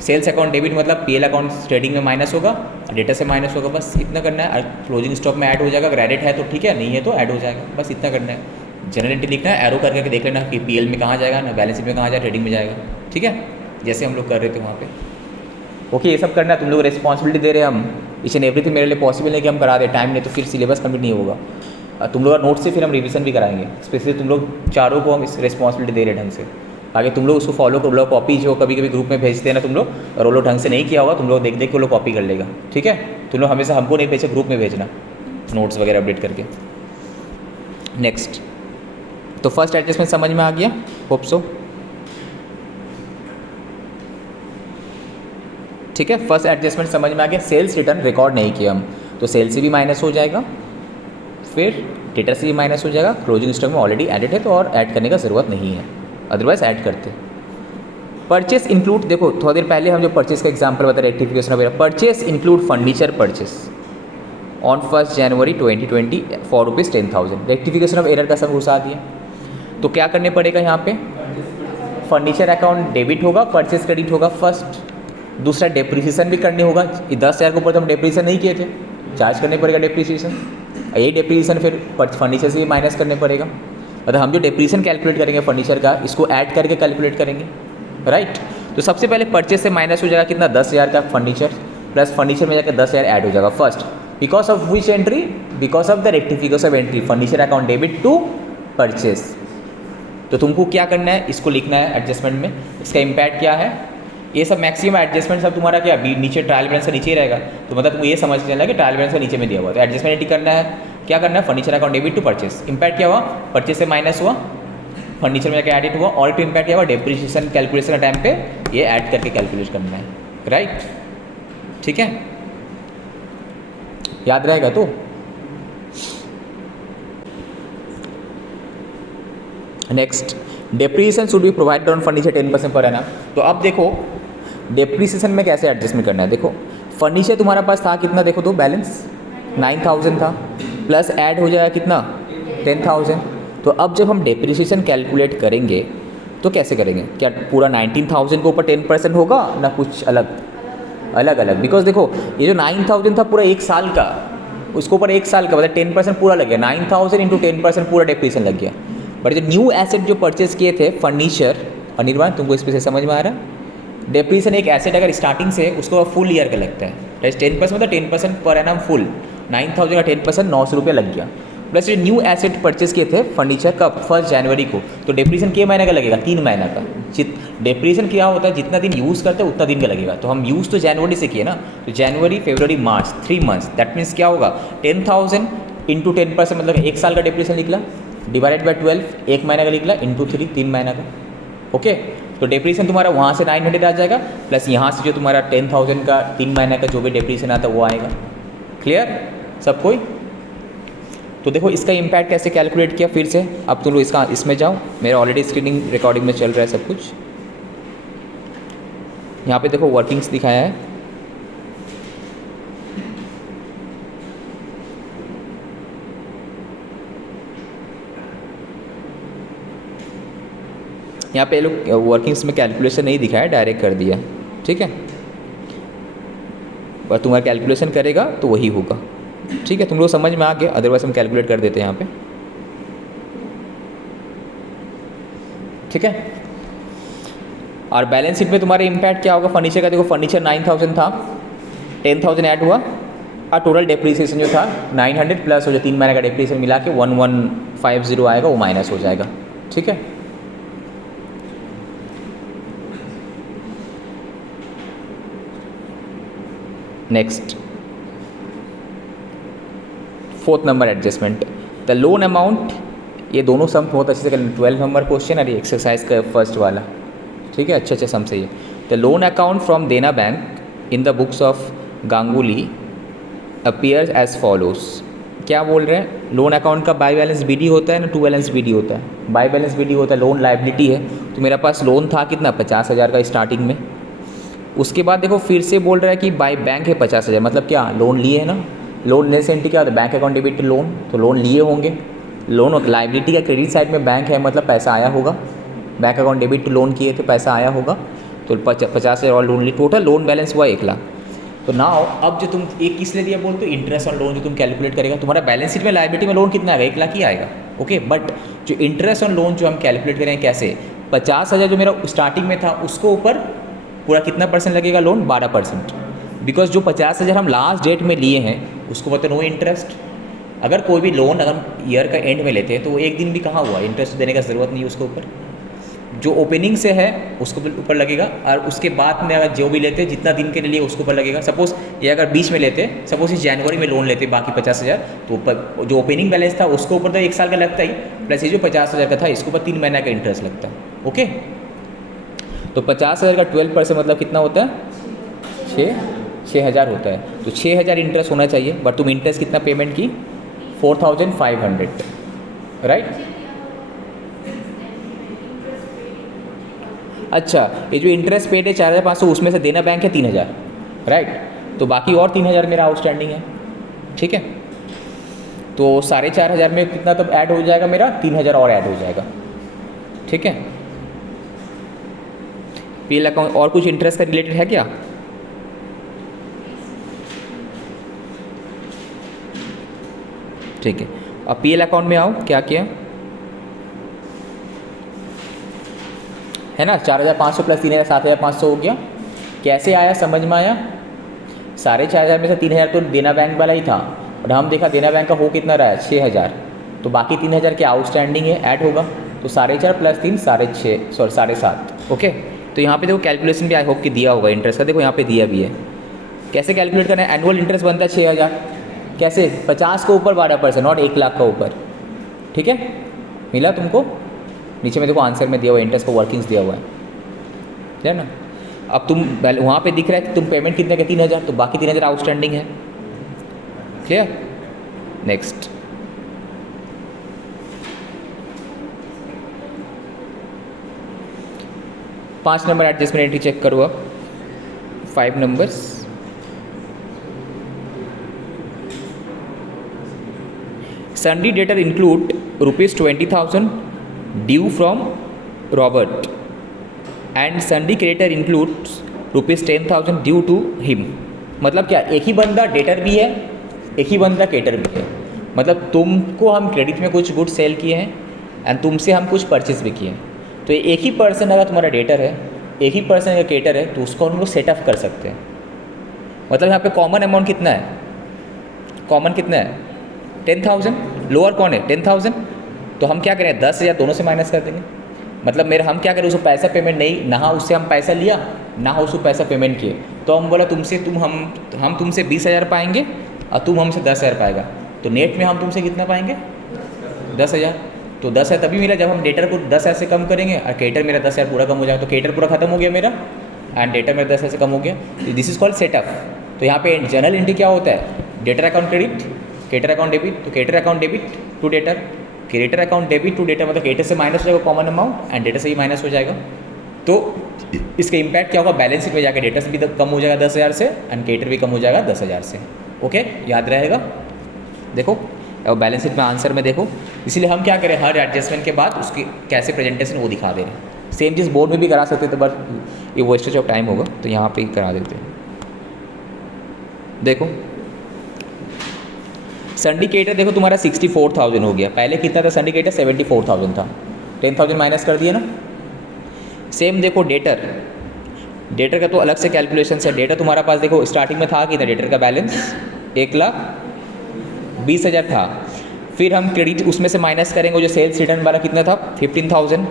Sales account debit मतलब पीएल अकाउंट ट्रेडिंग में माइनस होगा, डेटर से माइनस होगा, बस इतना करना है। क्लोजिंग स्टॉक में ऐड हो जाएगा, क्रेडिट है तो ठीक है, नहीं है तो ऐड हो जाएगा, बस इतना करना है। जनरल एंट्री लिखना है, एरो करके देख लेना कि पीएल में कहाँ जाएगा ना बैलेंस शीट में कहाँ जाएगा, ट्रेडिंग में जाएगा, ठीक है, जैसे हम लोग कर रहे थे वहाँ पे। ओके, ये सब करना है। तुम लोग रिस्पॉन्सिबिलिटी दे रहे हैं हम, ईच एंड एवरीथिंग मेरे लिए पॉसिबल नहीं कि हम करा दें, टाइम नहीं तो फिर सिलेबस कंप्लीट नहीं होगा। तुम लोग का नोट से फिर हम रिवीजन भी कराएंगे, स्पेशली तुम लोग चारों को हम इस रिस्पॉन्सिबिलिटी दे रहे हैं ढंग से। आगे तुम लोग उसको फॉलो कर लो, कॉपी जो कभी कभी ग्रुप में भेजते हैं ना तुम लोग, और वो लोग ढंग से नहीं किया होगा, तुम लोग देख देख के वो लोग कॉपी कर लेगा, ठीक है। तुम लोग हमेशा हमको नहीं भेजे, ग्रुप में भेजना नोट्स वगैरह अपडेट करके। नेक्स्ट, तो फर्स्ट एडजस्टमेंट समझ में आ गया, होप सो, ठीक है। फर्स्ट एडजस्टमेंट समझ में आ गया। सेल्स रिटर्न रिकॉर्ड नहीं किया हम, तो सेल्स से भी माइनस हो जाएगा, फिर डेटर से भी माइनस हो जाएगा। क्लोजिंग स्टॉक में ऑलरेडी एडेड है तो और ऐड करने का ज़रूरत नहीं है, अदरवाइज ऐड करते। परचेस इंक्लूड, देखो थोड़ा देर पहले हम जो परचेस का एग्जांपल बता, रेक्टिफिकेशन वगैरह। Purchase include furniture purchase on 1 January 2020 for ₹10,000। Rectification of error का सब घुसा दिया, तो क्या करने पड़ेगा यहाँ पे, फर्नीचर अकाउंट डेबिट होगा, परचेस क्रेडिट होगा फर्स्ट। दूसरा डेप्रिसिएशन भी करने होगा, 10,000 के ऊपर तो हम डेप्रिसिएशन नहीं किए थे, चार्ज करने पड़ेगा डेप्रिसिएशन। यही डेप्रिसिएशन फिर फर्नीचर से भी माइनस करने पड़ेगा, मतलब हम जो डेप्रिसिएशन कैलकुलेट करेंगे फर्नीचर का, इसको ऐड करके कैलकुलेट करेंगे, राइट। तो सबसे पहले परचेस से माइनस हो जाएगा कितना, 10,000 का फर्नीचर, प्लस फर्नीचर में जाकर 10,000 ऐड हो जाएगा first. Because of which entry, because of the rectification of entry, furniture account debit to purchase. तो तुमको क्या करना है, इसको लिखना है एडजस्टमेंट में, इसका इम्पैक्ट क्या है। ये सब मैक्सिमम एडजस्टमेंट सब तुम्हारा क्या नीचे ट्रायल बैलेंस से नीचे ही रहेगा, तो मतलब तुमको ये समझ चलना है कि ट्रायल बैलेंस का नीचे में दिया हुआ, तो एडजस्टमेंट एंट्री करना है। क्या करना है, furniture account debit to purchase. Impact क्या हुआ, परचेस से माइनस हुआ, फर्नीचर में जाकर एडिट हुआ, और टू इम्पैक्ट क्या हुआ, डेप्रिसिएशन कैलकुलेशन का टाइम पे ये ऐड करके कैलकुलेट करना है, राइट, ठीक है, याद रहेगा। तो next, depreciation should be provided on furniture 10% per annum. तो अब देखो डेप्रिसिएशन में कैसे एडजस्टमेंट करना है। देखो फर्नीचर तुम्हारा पास था कितना, देखो तो बैलेंस 9,000 था, प्लस ऐड हो जाएगा कितना 10,000। तो अब जब हम डेप्रिसिएशन कैलकुलेट करेंगे तो कैसे करेंगे, क्या पूरा 19,000 के ऊपर 10% होगा ना कुछ अलग अलग। बिकॉज देखो ये जो 9,000 था पूरा एक साल का, उसके ऊपर एक साल का मतलब 10% पूरा लग गया, 9,000 इंटू 10% पूरा डेप्रिसिएशन लग गया। बट जो न्यू एसेट जो परचेस किए थे फर्नीचर, अनिर्बाण तुमको इस पे से समझ में आ रहा है, डेप्रिसिएशन एक एसेट अगर स्टार्टिंग से उसको फुल ईयर का लगता है, 10% मतलब 10% पर एनम फुल, 9,000 का 10% 900 रुपये लग गया। प्लस जो न्यू एसेट परचेस किए थे फर्नीचर का 1 जनवरी को, तो डेप्रिसिएशन के महीने का लगेगा, 3 महीना का। डेप्रिसिएशन क्या होता है, जितना दिन यूज़ करते हैं उतना दिन का लगेगा। तो हम यूज़ तो जनवरी से किए ना, तो जनवरी फरवरी मार्च 3 मंथ्स, दैट मीन्स क्या होगा 10,000 इंटू 10% मतलब एक साल का डेप्रिसिएशन निकला, डिवाइडेड बाय 12 एक महीने का निकला, इंटू 3 3 महीना का। ओके, तो डेप्रिसिएशन तुम्हारा वहाँ से 900 आ जाएगा, प्लस यहाँ से जो तुम्हारा 10,000 का 3 महीने का जो भी डेप्रिसिएशन आता है वो आएगा। क्लियर सब कोई। तो देखो इसका इम्पैक्ट कैसे कैलकुलेट किया फिर से, अब तुम लोग इसका इसमें जाओ, मेरा ऑलरेडी स्क्रीनिंग रिकॉर्डिंग में चल रहा है सब कुछ। यहाँ पे देखो वर्किंग्स दिखाया है, यहाँ पे लोग वर्किंग्स में कैलकुलेशन नहीं दिखाया, डायरेक्ट कर दिया, ठीक है। पर तुम्हारा कैलकुलेशन करेगा तो वही होगा, ठीक है। तुम लोग समझ में आ गया, अदरवाइज हम कैलकुलेट कर देते हैं यहाँ पे, ठीक है। और बैलेंस शीट में तुम्हारे इम्पैक्ट क्या होगा फर्नीचर का, देखो फर्नीचर 9,000 था, 10,000 ऐड हुआ, और टोटल डेप्रिसिएशन जो था 900 प्लस हो जो 3 महीने का डेप्रिसिएशन मिला के 1150 आएगा, वो माइनस हो जाएगा, ठीक है। Next 4th number adjustment, the loan amount, ये दोनों सम बहुत अच्छे से कर, 12 नंबर क्वेश्चन और ये एक्सरसाइज का फर्स्ट वाला, ठीक है, अच्छे सम से। ये the loan account from Dena bank in the books of Ganguly appears as follows. क्या बोल रहे हैं, लोन अकाउंट का बाय बैलेंस बीडी होता है ना, टू बैलेंस बीडी होता है। बाय बैलेंस बीडी होता है, लोन लायबिलिटी है, तो मेरा पास लोन था कितना 50,000 का स्टार्टिंग में। उसके बाद देखो फिर से बोल रहा है कि बाय बैंक है 50,000, मतलब क्या लोन लिए है ना, लोन लेने से एंट्री क्या होता है, bank account debit to loan, तो लोन लिए होंगे। लोन और लायबिलिटी का क्रेडिट साइड में बैंक है, मतलब पैसा आया होगा, bank account debit to loan किए थे, पैसा आया होगा, तो 50,000 और लोन ली, टोटल लोन बैलेंस हुआ 1 लाख। तो नाउ अब जो तुम एक किस लिए दिया बोलते हो, इंटरेस्ट ऑन लोन जो तुम कैलकुलेट करेगा, तुम्हारा बैलेंस शीट में लायबिलिटी में लोन कितना आएगा, 1 लाख ही आएगा। ओके, बट जो इंटरेस्ट ऑन लोन जो हम कैलकुलेट करें कैसे, 50,000 जो मेरा स्टार्टिंग में था उसको ऊपर पूरा कितना परसेंट लगेगा लोन, 12%। बिकॉज जो 50,000 हम लास्ट डेट में लिए हैं उसको बोलते नो इंटरेस्ट। अगर कोई भी लोन अगर ईयर का एंड में लेते हैं तो वो एक दिन भी कहाँ हुआ, इंटरेस्ट देने का ज़रूरत नहीं है उसके ऊपर। जो ओपनिंग से है उसको ऊपर लगेगा, और उसके बाद में अगर जो भी लेते हैं जितना दिन के लिए उसके ऊपर लगेगा। सपोज़ ये अगर बीच में लेते, सपोज इस जनवरी में लोन लेते बाकी 50,000, तो ऊपर जो ओपनिंग बैलेंस था उसके ऊपर तो 1 साल का लगता ही, प्लस ये जो 50,000 का था इसके ऊपर 3 महीने का इंटरेस्ट लगता है। ओके, तो 50,000 का 12% मतलब कितना होता है, 6,000 होता है। तो 6,000 इंटरेस्ट होना चाहिए, बट तुम इंटरेस्ट कितना पेमेंट की, 4,500, राइट। अच्छा, ये जो इंटरेस्ट पेड है 4,500, उसमें से देना बैंक है 3,000, राइट। तो बाकी और 3,000 मेरा आउटस्टैंडिंग है, ठीक है। तो 4,500 में कितना तब ऐड हो जाएगा मेरा, 3,000 और ऐड हो जाएगा, ठीक है। पीएल अकाउंट और कुछ इंटरेस्ट का रिलेटेड है क्या, ठीक है। अब पीएल अकाउंट में आओ, क्या किया है ना, 4,500 प्लस 3,000 7,500 हो गया। कैसे आया, समझ में आया। 4,500 में से 3,000 तो देना बैंक वाला ही था, और हम देखा देना बैंक का हो कितना रहा है, 6,000। तो बाकी 3,000 के आउटस्टैंडिंग है, ऐड होगा। तो 4,500 प्लस 3 7,500। ओके, तो यहाँ पे देखो कैलकुलेशन भी आई होप कि दिया होगा इंटरेस्ट का, देखो यहाँ पे दिया भी है। कैसे कैलकुलेट करना है, एनुअल इंटरेस्ट बनता है 6,000, कैसे, 50 के ऊपर 12% और 1 लाख का ऊपर, ठीक है। मिला तुमको, नीचे में देखो आंसर में दिया हुआ है, इंटरेस्ट का वर्किंग्स दिया हुआ है ना। अब तुम वहाँ पे दिख रहा है कि तुम पेमेंट कितने का, 3,000, तो बाकी 3,000 आउटस्टैंडिंग है, क्लियर। नेक्स्ट, पाँच नंबर एडजस्टमेंट एंट्री चेक करो अब, 5 numbers. Sundry debtor include ₹20,000 due from Robert and sundry creditor includes ₹10,000 due to him. मतलब क्या, एक ही बंदा डेटर भी है, एक ही बंदा क्रेडिटर भी है। मतलब तुमको हम क्रेडिट में कुछ गुड सेल किए हैं एंड तुमसे हम कुछ परचेज भी किए हैं। तो एक ही पर्सन अगर तुम्हारा डेटर है, एक ही पर्सन अगर क्रेडिटर है, तो उसको हम लोग सेटअप कर सकते हैं। मतलब यहाँ पे कॉमन अमाउंट कितना है, कॉमन कितना है, 10,000। लोअर कौन है, 10,000। तो हम क्या करें, 10,000 दोनों से माइनस कर देंगे। मतलब मेरा हम क्या करें, उसको पैसा पेमेंट नहीं, ना उससे हम पैसा लिया ना उसको पैसा पेमेंट किए। तो हम बोला तुमसे हम तुमसे 20,000 पाएंगे और तुम हमसे 10,000 पाएगा। तो नेट में हम तुमसे कितना पाएंगे, 10,000। तो 10,000 तभी मिला जब हम डेटर को 10,000 से कम करेंगे और क्रेडिटर मेरा 10,000 पूरा कम हो जाएगा। तो क्रेडिटर पूरा खत्म हो गया मेरा एंड डेटर मेरा 10,000 से कम हो गया। This is called setup. तो यहाँ पे जनरल एंट्री क्या होता है, debtor account credit, creditor account debit. तो creditor account debit to debtor, creditor account debit to debtor, मतलब क्रेडिटर से माइनस हो जाएगा कॉमन अमाउंट एंड डेटर से ही माइनस हो जाएगा। तो इसका इम्पैक्ट क्या होगा, बैलेंस शीट में जाकर डेटर से भी कम हो जाएगा 10,000 से एंड क्रेडिटर भी कम हो जाएगा 10,000 से। ओके, याद रहेगा। देखो और बैलेंस शीट में आंसर में देखो, इसीलिए हम क्या करें, हर एडजस्टमेंट के बाद उसकी कैसे प्रेजेंटेशन वो दिखा दे रहे हैं। सेम चीज़ बोर्ड में भी करा सकते थे, बट ये वेस्टेज ऑफ टाइम होगा, तो यहाँ पे ही करा देते हैं। देखो सिंडिकेटर देखो तुम्हारा 64,000 हो गया, पहले कितना था सिंडिकेटर, 74,000 था, 10,000 माइनस कर दिया ना। सेम देखो डेटर, डेटर का तो अलग से कैलकुलेशन है। डेटर तुम्हारा पास देखो स्टार्टिंग में था कितना, डेटर का बैलेंस 1,20,000 था। फिर हम क्रेडिट उसमें से माइनस करेंगे, जो सेल्स रिटर्न वाला कितना था 15,000,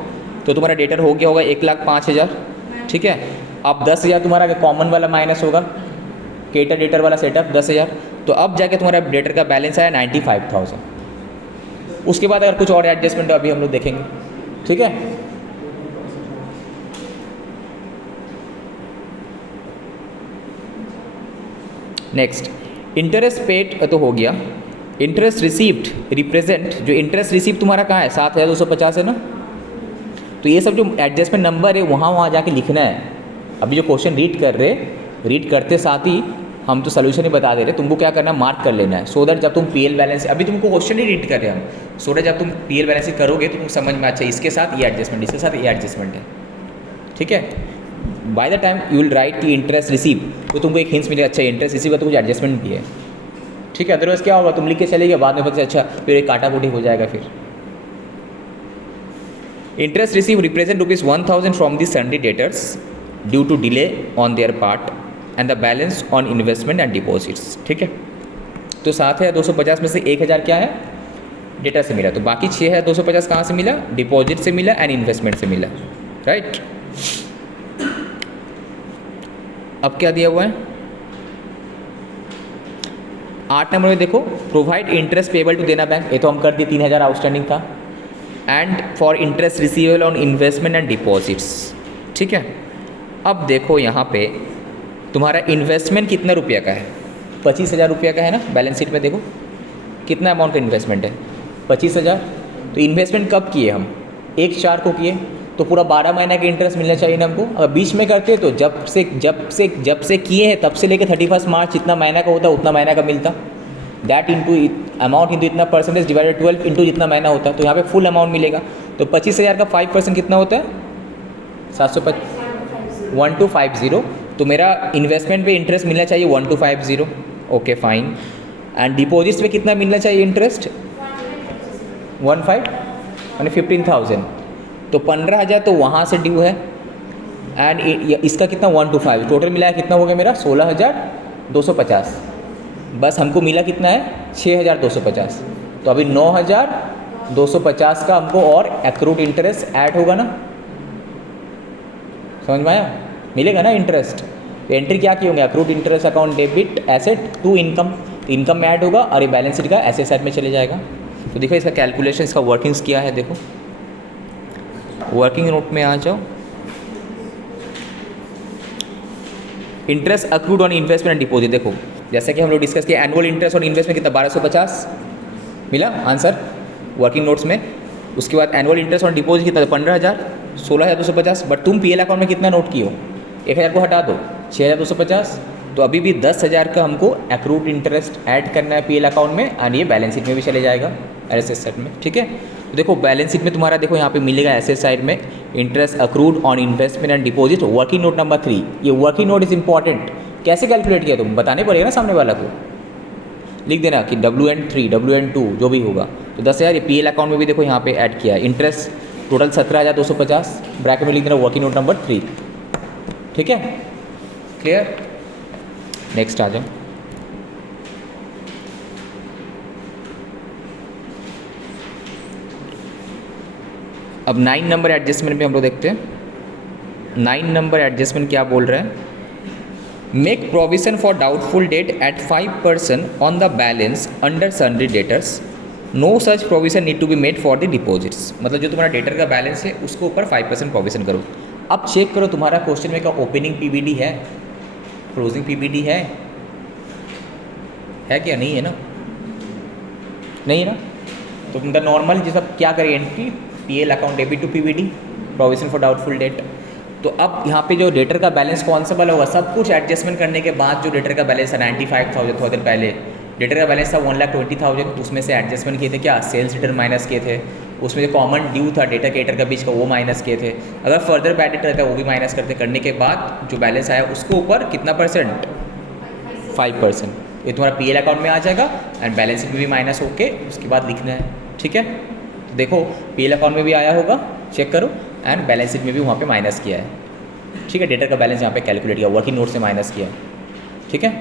तो तुम्हारा डेटर हो गया होगा 1,05,000, ठीक है। अब 10,000 तुम्हारा कॉमन वाला माइनस होगा, क्रेडिटर डेटर वाला सेटअप 10,000, तो अब जाके तुम्हारा डेटर का बैलेंस आया 95,000। उसके बाद अगर कुछ और एडजस्टमेंट अभी हम लोग देखेंगे, ठीक है। नेक्स्ट, इंटरेस्ट पेड तो हो गया। इंटरेस्ट रिसीव्ड रिप्रेजेंट, जो इंटरेस्ट रिसीव तुम्हारा कहाँ है 7,250 है ना। तो ये सब जो एडजस्टमेंट नंबर है वहाँ जाके लिखना है। अभी जो क्वेश्चन रीड कर रहे, रीड करते साथ ही हम तो सोल्यूशन ही बता दे रहे, तुमको क्या करना है मार्क कर लेना है, सो दैट जब तुम पीएल बैलेंस, अभी तुमको क्वेश्चन ही रीड कर रहे हैं हम, सो दैट जब तुम पीएल बैलेंस करोगे तो तुमको समझ में अच्छा इसके साथ ये एडजस्टमेंट, इसके साथ ये एडजस्टमेंट है, ठीक है। By the time you will write की इंटरेस्ट रिसीव, तो तुमको एक हिंट्स मिलेगा, अच्छा इंटरेस्ट रिसीव का तो कुछ एडजस्टमेंट भी है, ठीक है। अदरवाइज क्या होगा, तुम लिख के चलेगे, बाद में पता अच्छा फिर एक काटा कुटी हो जाएगा। फिर interest receive represent ₹1000 from the sundry debtors due to delay on their part and the balance on investment and deposits, ठीक है। तो 7,250 में से 1,000 क्या है, डेटा से मिला, तो बाकी 6,250 कहाँ से मिला, डिपॉजिट से मिला एंड इन्वेस्टमेंट से मिला, राइट। अब क्या दिया हुआ है 8 नंबर में देखो, प्रोवाइड इंटरेस्ट पेबल टू देना बैंक, ये तो हम कर दिए, 3,000 आउटस्टैंडिंग था, and for interest receivable on investment and deposits, ठीक है। अब देखो यहाँ पे तुम्हारा इन्वेस्टमेंट कितना रुपये का है, 25,000 रुपये का है ना, बैलेंस शीट में देखो कितना अमाउंट का इन्वेस्टमेंट है, 25,000। तो इन्वेस्टमेंट कब किए हम, 1/4 को किए, तो पूरा 12 महीने का इंटरेस्ट मिलना चाहिए ना हमको। अगर बीच में करते तो जब से किए हैं तब से लेकर 31 मार्च जितना महीना का होता उतना महीना का मिलता, दैट इंटू अमाउंट इंटू इतना परसेंटेज डिवाइडेड 12 इंटू जितना महीना होता है, तो यहाँ पे फुल अमाउंट मिलेगा। तो 25,000 का 5% कितना होता है, 1250। तो मेरा इन्वेस्टमेंट पे इंटरेस्ट मिलना चाहिए 1250, ओके फाइन। एंड डिपॉजिट्स पे कितना मिलना चाहिए इंटरेस्ट, 15 यानी 15,000, तो 15,000 तो वहाँ से ड्यू है, एंड इसका कितना 125, टोटल मिला है कितना हो गया मेरा 16,250। बस हमको मिला कितना है 6,250, तो अभी 9,250 का हमको और एक्रूड इंटरेस्ट ऐड होगा ना, समझ में आया, मिलेगा ना इंटरेस्ट। एंट्री क्या की होंगे, accrued interest account debit asset to income, तो इनकम में ऐड होगा और ये बैलेंस शीट का एसेट साइड में चले जाएगा। तो देखो इसका कैलकुलेशन, इसका वर्किंग्स क्या है, देखो वर्किंग नोट में आ जाओ। Interest accrued on investment and deposit, देखो जैसे कि हम लोग डिस्कस किया, एनुअल इंटरेस्ट ऑन इन्वेस्टमेंट कितना 1250 मिला आंसर वर्किंग नोट्स में। उसके बाद एनुअल इंटरेस्ट ऑन डिपॉजिट कितना 15,000, 16,250। बट तुम पीएल अकाउंट में कितना नोट किए हो, 1,000 को हटा दो, 6,250। तो अभी भी 10,000 का हमको एक्रूड इंटरेस्ट ऐड करना है पीएल अकाउंट में, और ये बैलेंस शीट में भी चले जाएगा एसेट साइड में, ठीक है। तो देखो बैलेंस शीट में तुम्हारा देखो यहाँ पे मिलेगा एसेट साइड में interest accrued on investment and deposit, working note number 3। ये वर्किंग नोट इज इंपॉर्टेंट, कैसे कैलकुलेट किया तुम बताने पड़ेगा ना सामने वाला को, लिख देना कि WN3 WN2 जो भी होगा। तो 10,000 ये पीएल अकाउंट में भी देखो यहाँ पे ऐड किया है, इंटरेस्ट टोटल 17,250, ब्रैकेट में लिख देना वर्किंग नोट नंबर 3, ठीक है, क्लियर। नेक्स्ट आ जाओ, अब 9 नंबर एडजस्टमेंट में हम लोग देखते हैं। 9 नंबर एडजस्टमेंट क्या बोल रहे हैं, make provision for doubtful debt at 5% on the balance under sundry debtors, no such provision need to be made for the deposits. मतलब जो तुम्हारा डेटर का बैलेंस है उसके ऊपर 5% प्रोविजन करो। अब चेक करो तुम्हारा क्वेश्चन में क्या ओपनिंग पीबीडी है, क्लोजिंग पीबीडी है क्या, नहीं है ना, नहीं है ना। तो तुम नॉर्मल जैसा क्या करें entry, PL account debit to PBD, provision for doubtful debt. तो अब यहाँ पे जो डेटर का बैलेंस कौन सा वाला होगा, सब कुछ एडजस्टमेंट करने के बाद जो डेटर का बैलेंस है 95,000 थोड़ा देर पहले डेटर का बैलेंस था 1,20,000, उसमें से एडजस्टमेंट किए थे क्या, सेल्स रिटर्न माइनस किए थे, उसमें जो कॉमन ड्यू था डेटर के डेटर का बीच का वो माइनस किए थे, अगर फर्दर बैड डेट रहता है वो भी माइनस करने के बाद जो बैलेंस आया उसके ऊपर कितना परसेंट, 5%। ये तुम्हारा पीएल अकाउंट में आ जाएगा एंड बैलेंस शीट में भी माइनस होके उसके बाद लिखना है, ठीक है। तो देखो पीएल अकाउंट में भी आया होगा, चेक करो, एंड बैलेंस शीट में भी वहाँ पे माइनस किया है, ठीक है। डेटर का बैलेंस यहाँ पे कैलकुलेट किया, वर्किंग नोट से माइनस किया, ठीक है।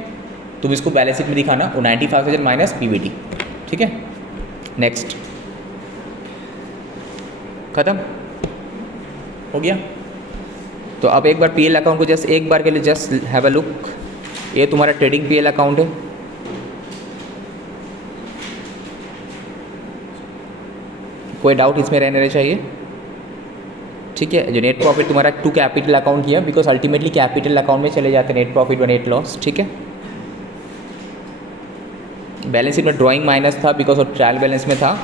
तुम इसको बैलेंस शीट में दिखाना, वो 95,000 माइनस पीबीडी, ठीक है। नेक्स्ट, खत्म हो गया। तो अब एक बार पीएल अकाउंट को जस्ट एक बार के लिए जस्ट हैव अ लुक। ये तुम्हारा ट्रेडिंग पीएल अकाउंट है, कोई डाउट इसमें रहने चाहिए, ठीक है। जो नेट प्रॉफिट तुम्हारा टू कैपिटल अकाउंट किया, बिकॉज अल्टीमेटली कैपिटल अकाउंट में चले जाते हैं नेट प्रॉफिट व नेट लॉस, ठीक है। बैलेंस शीट में ड्राइंग माइनस था बिकॉज ऑफ ट्रायल बैलेंस में था।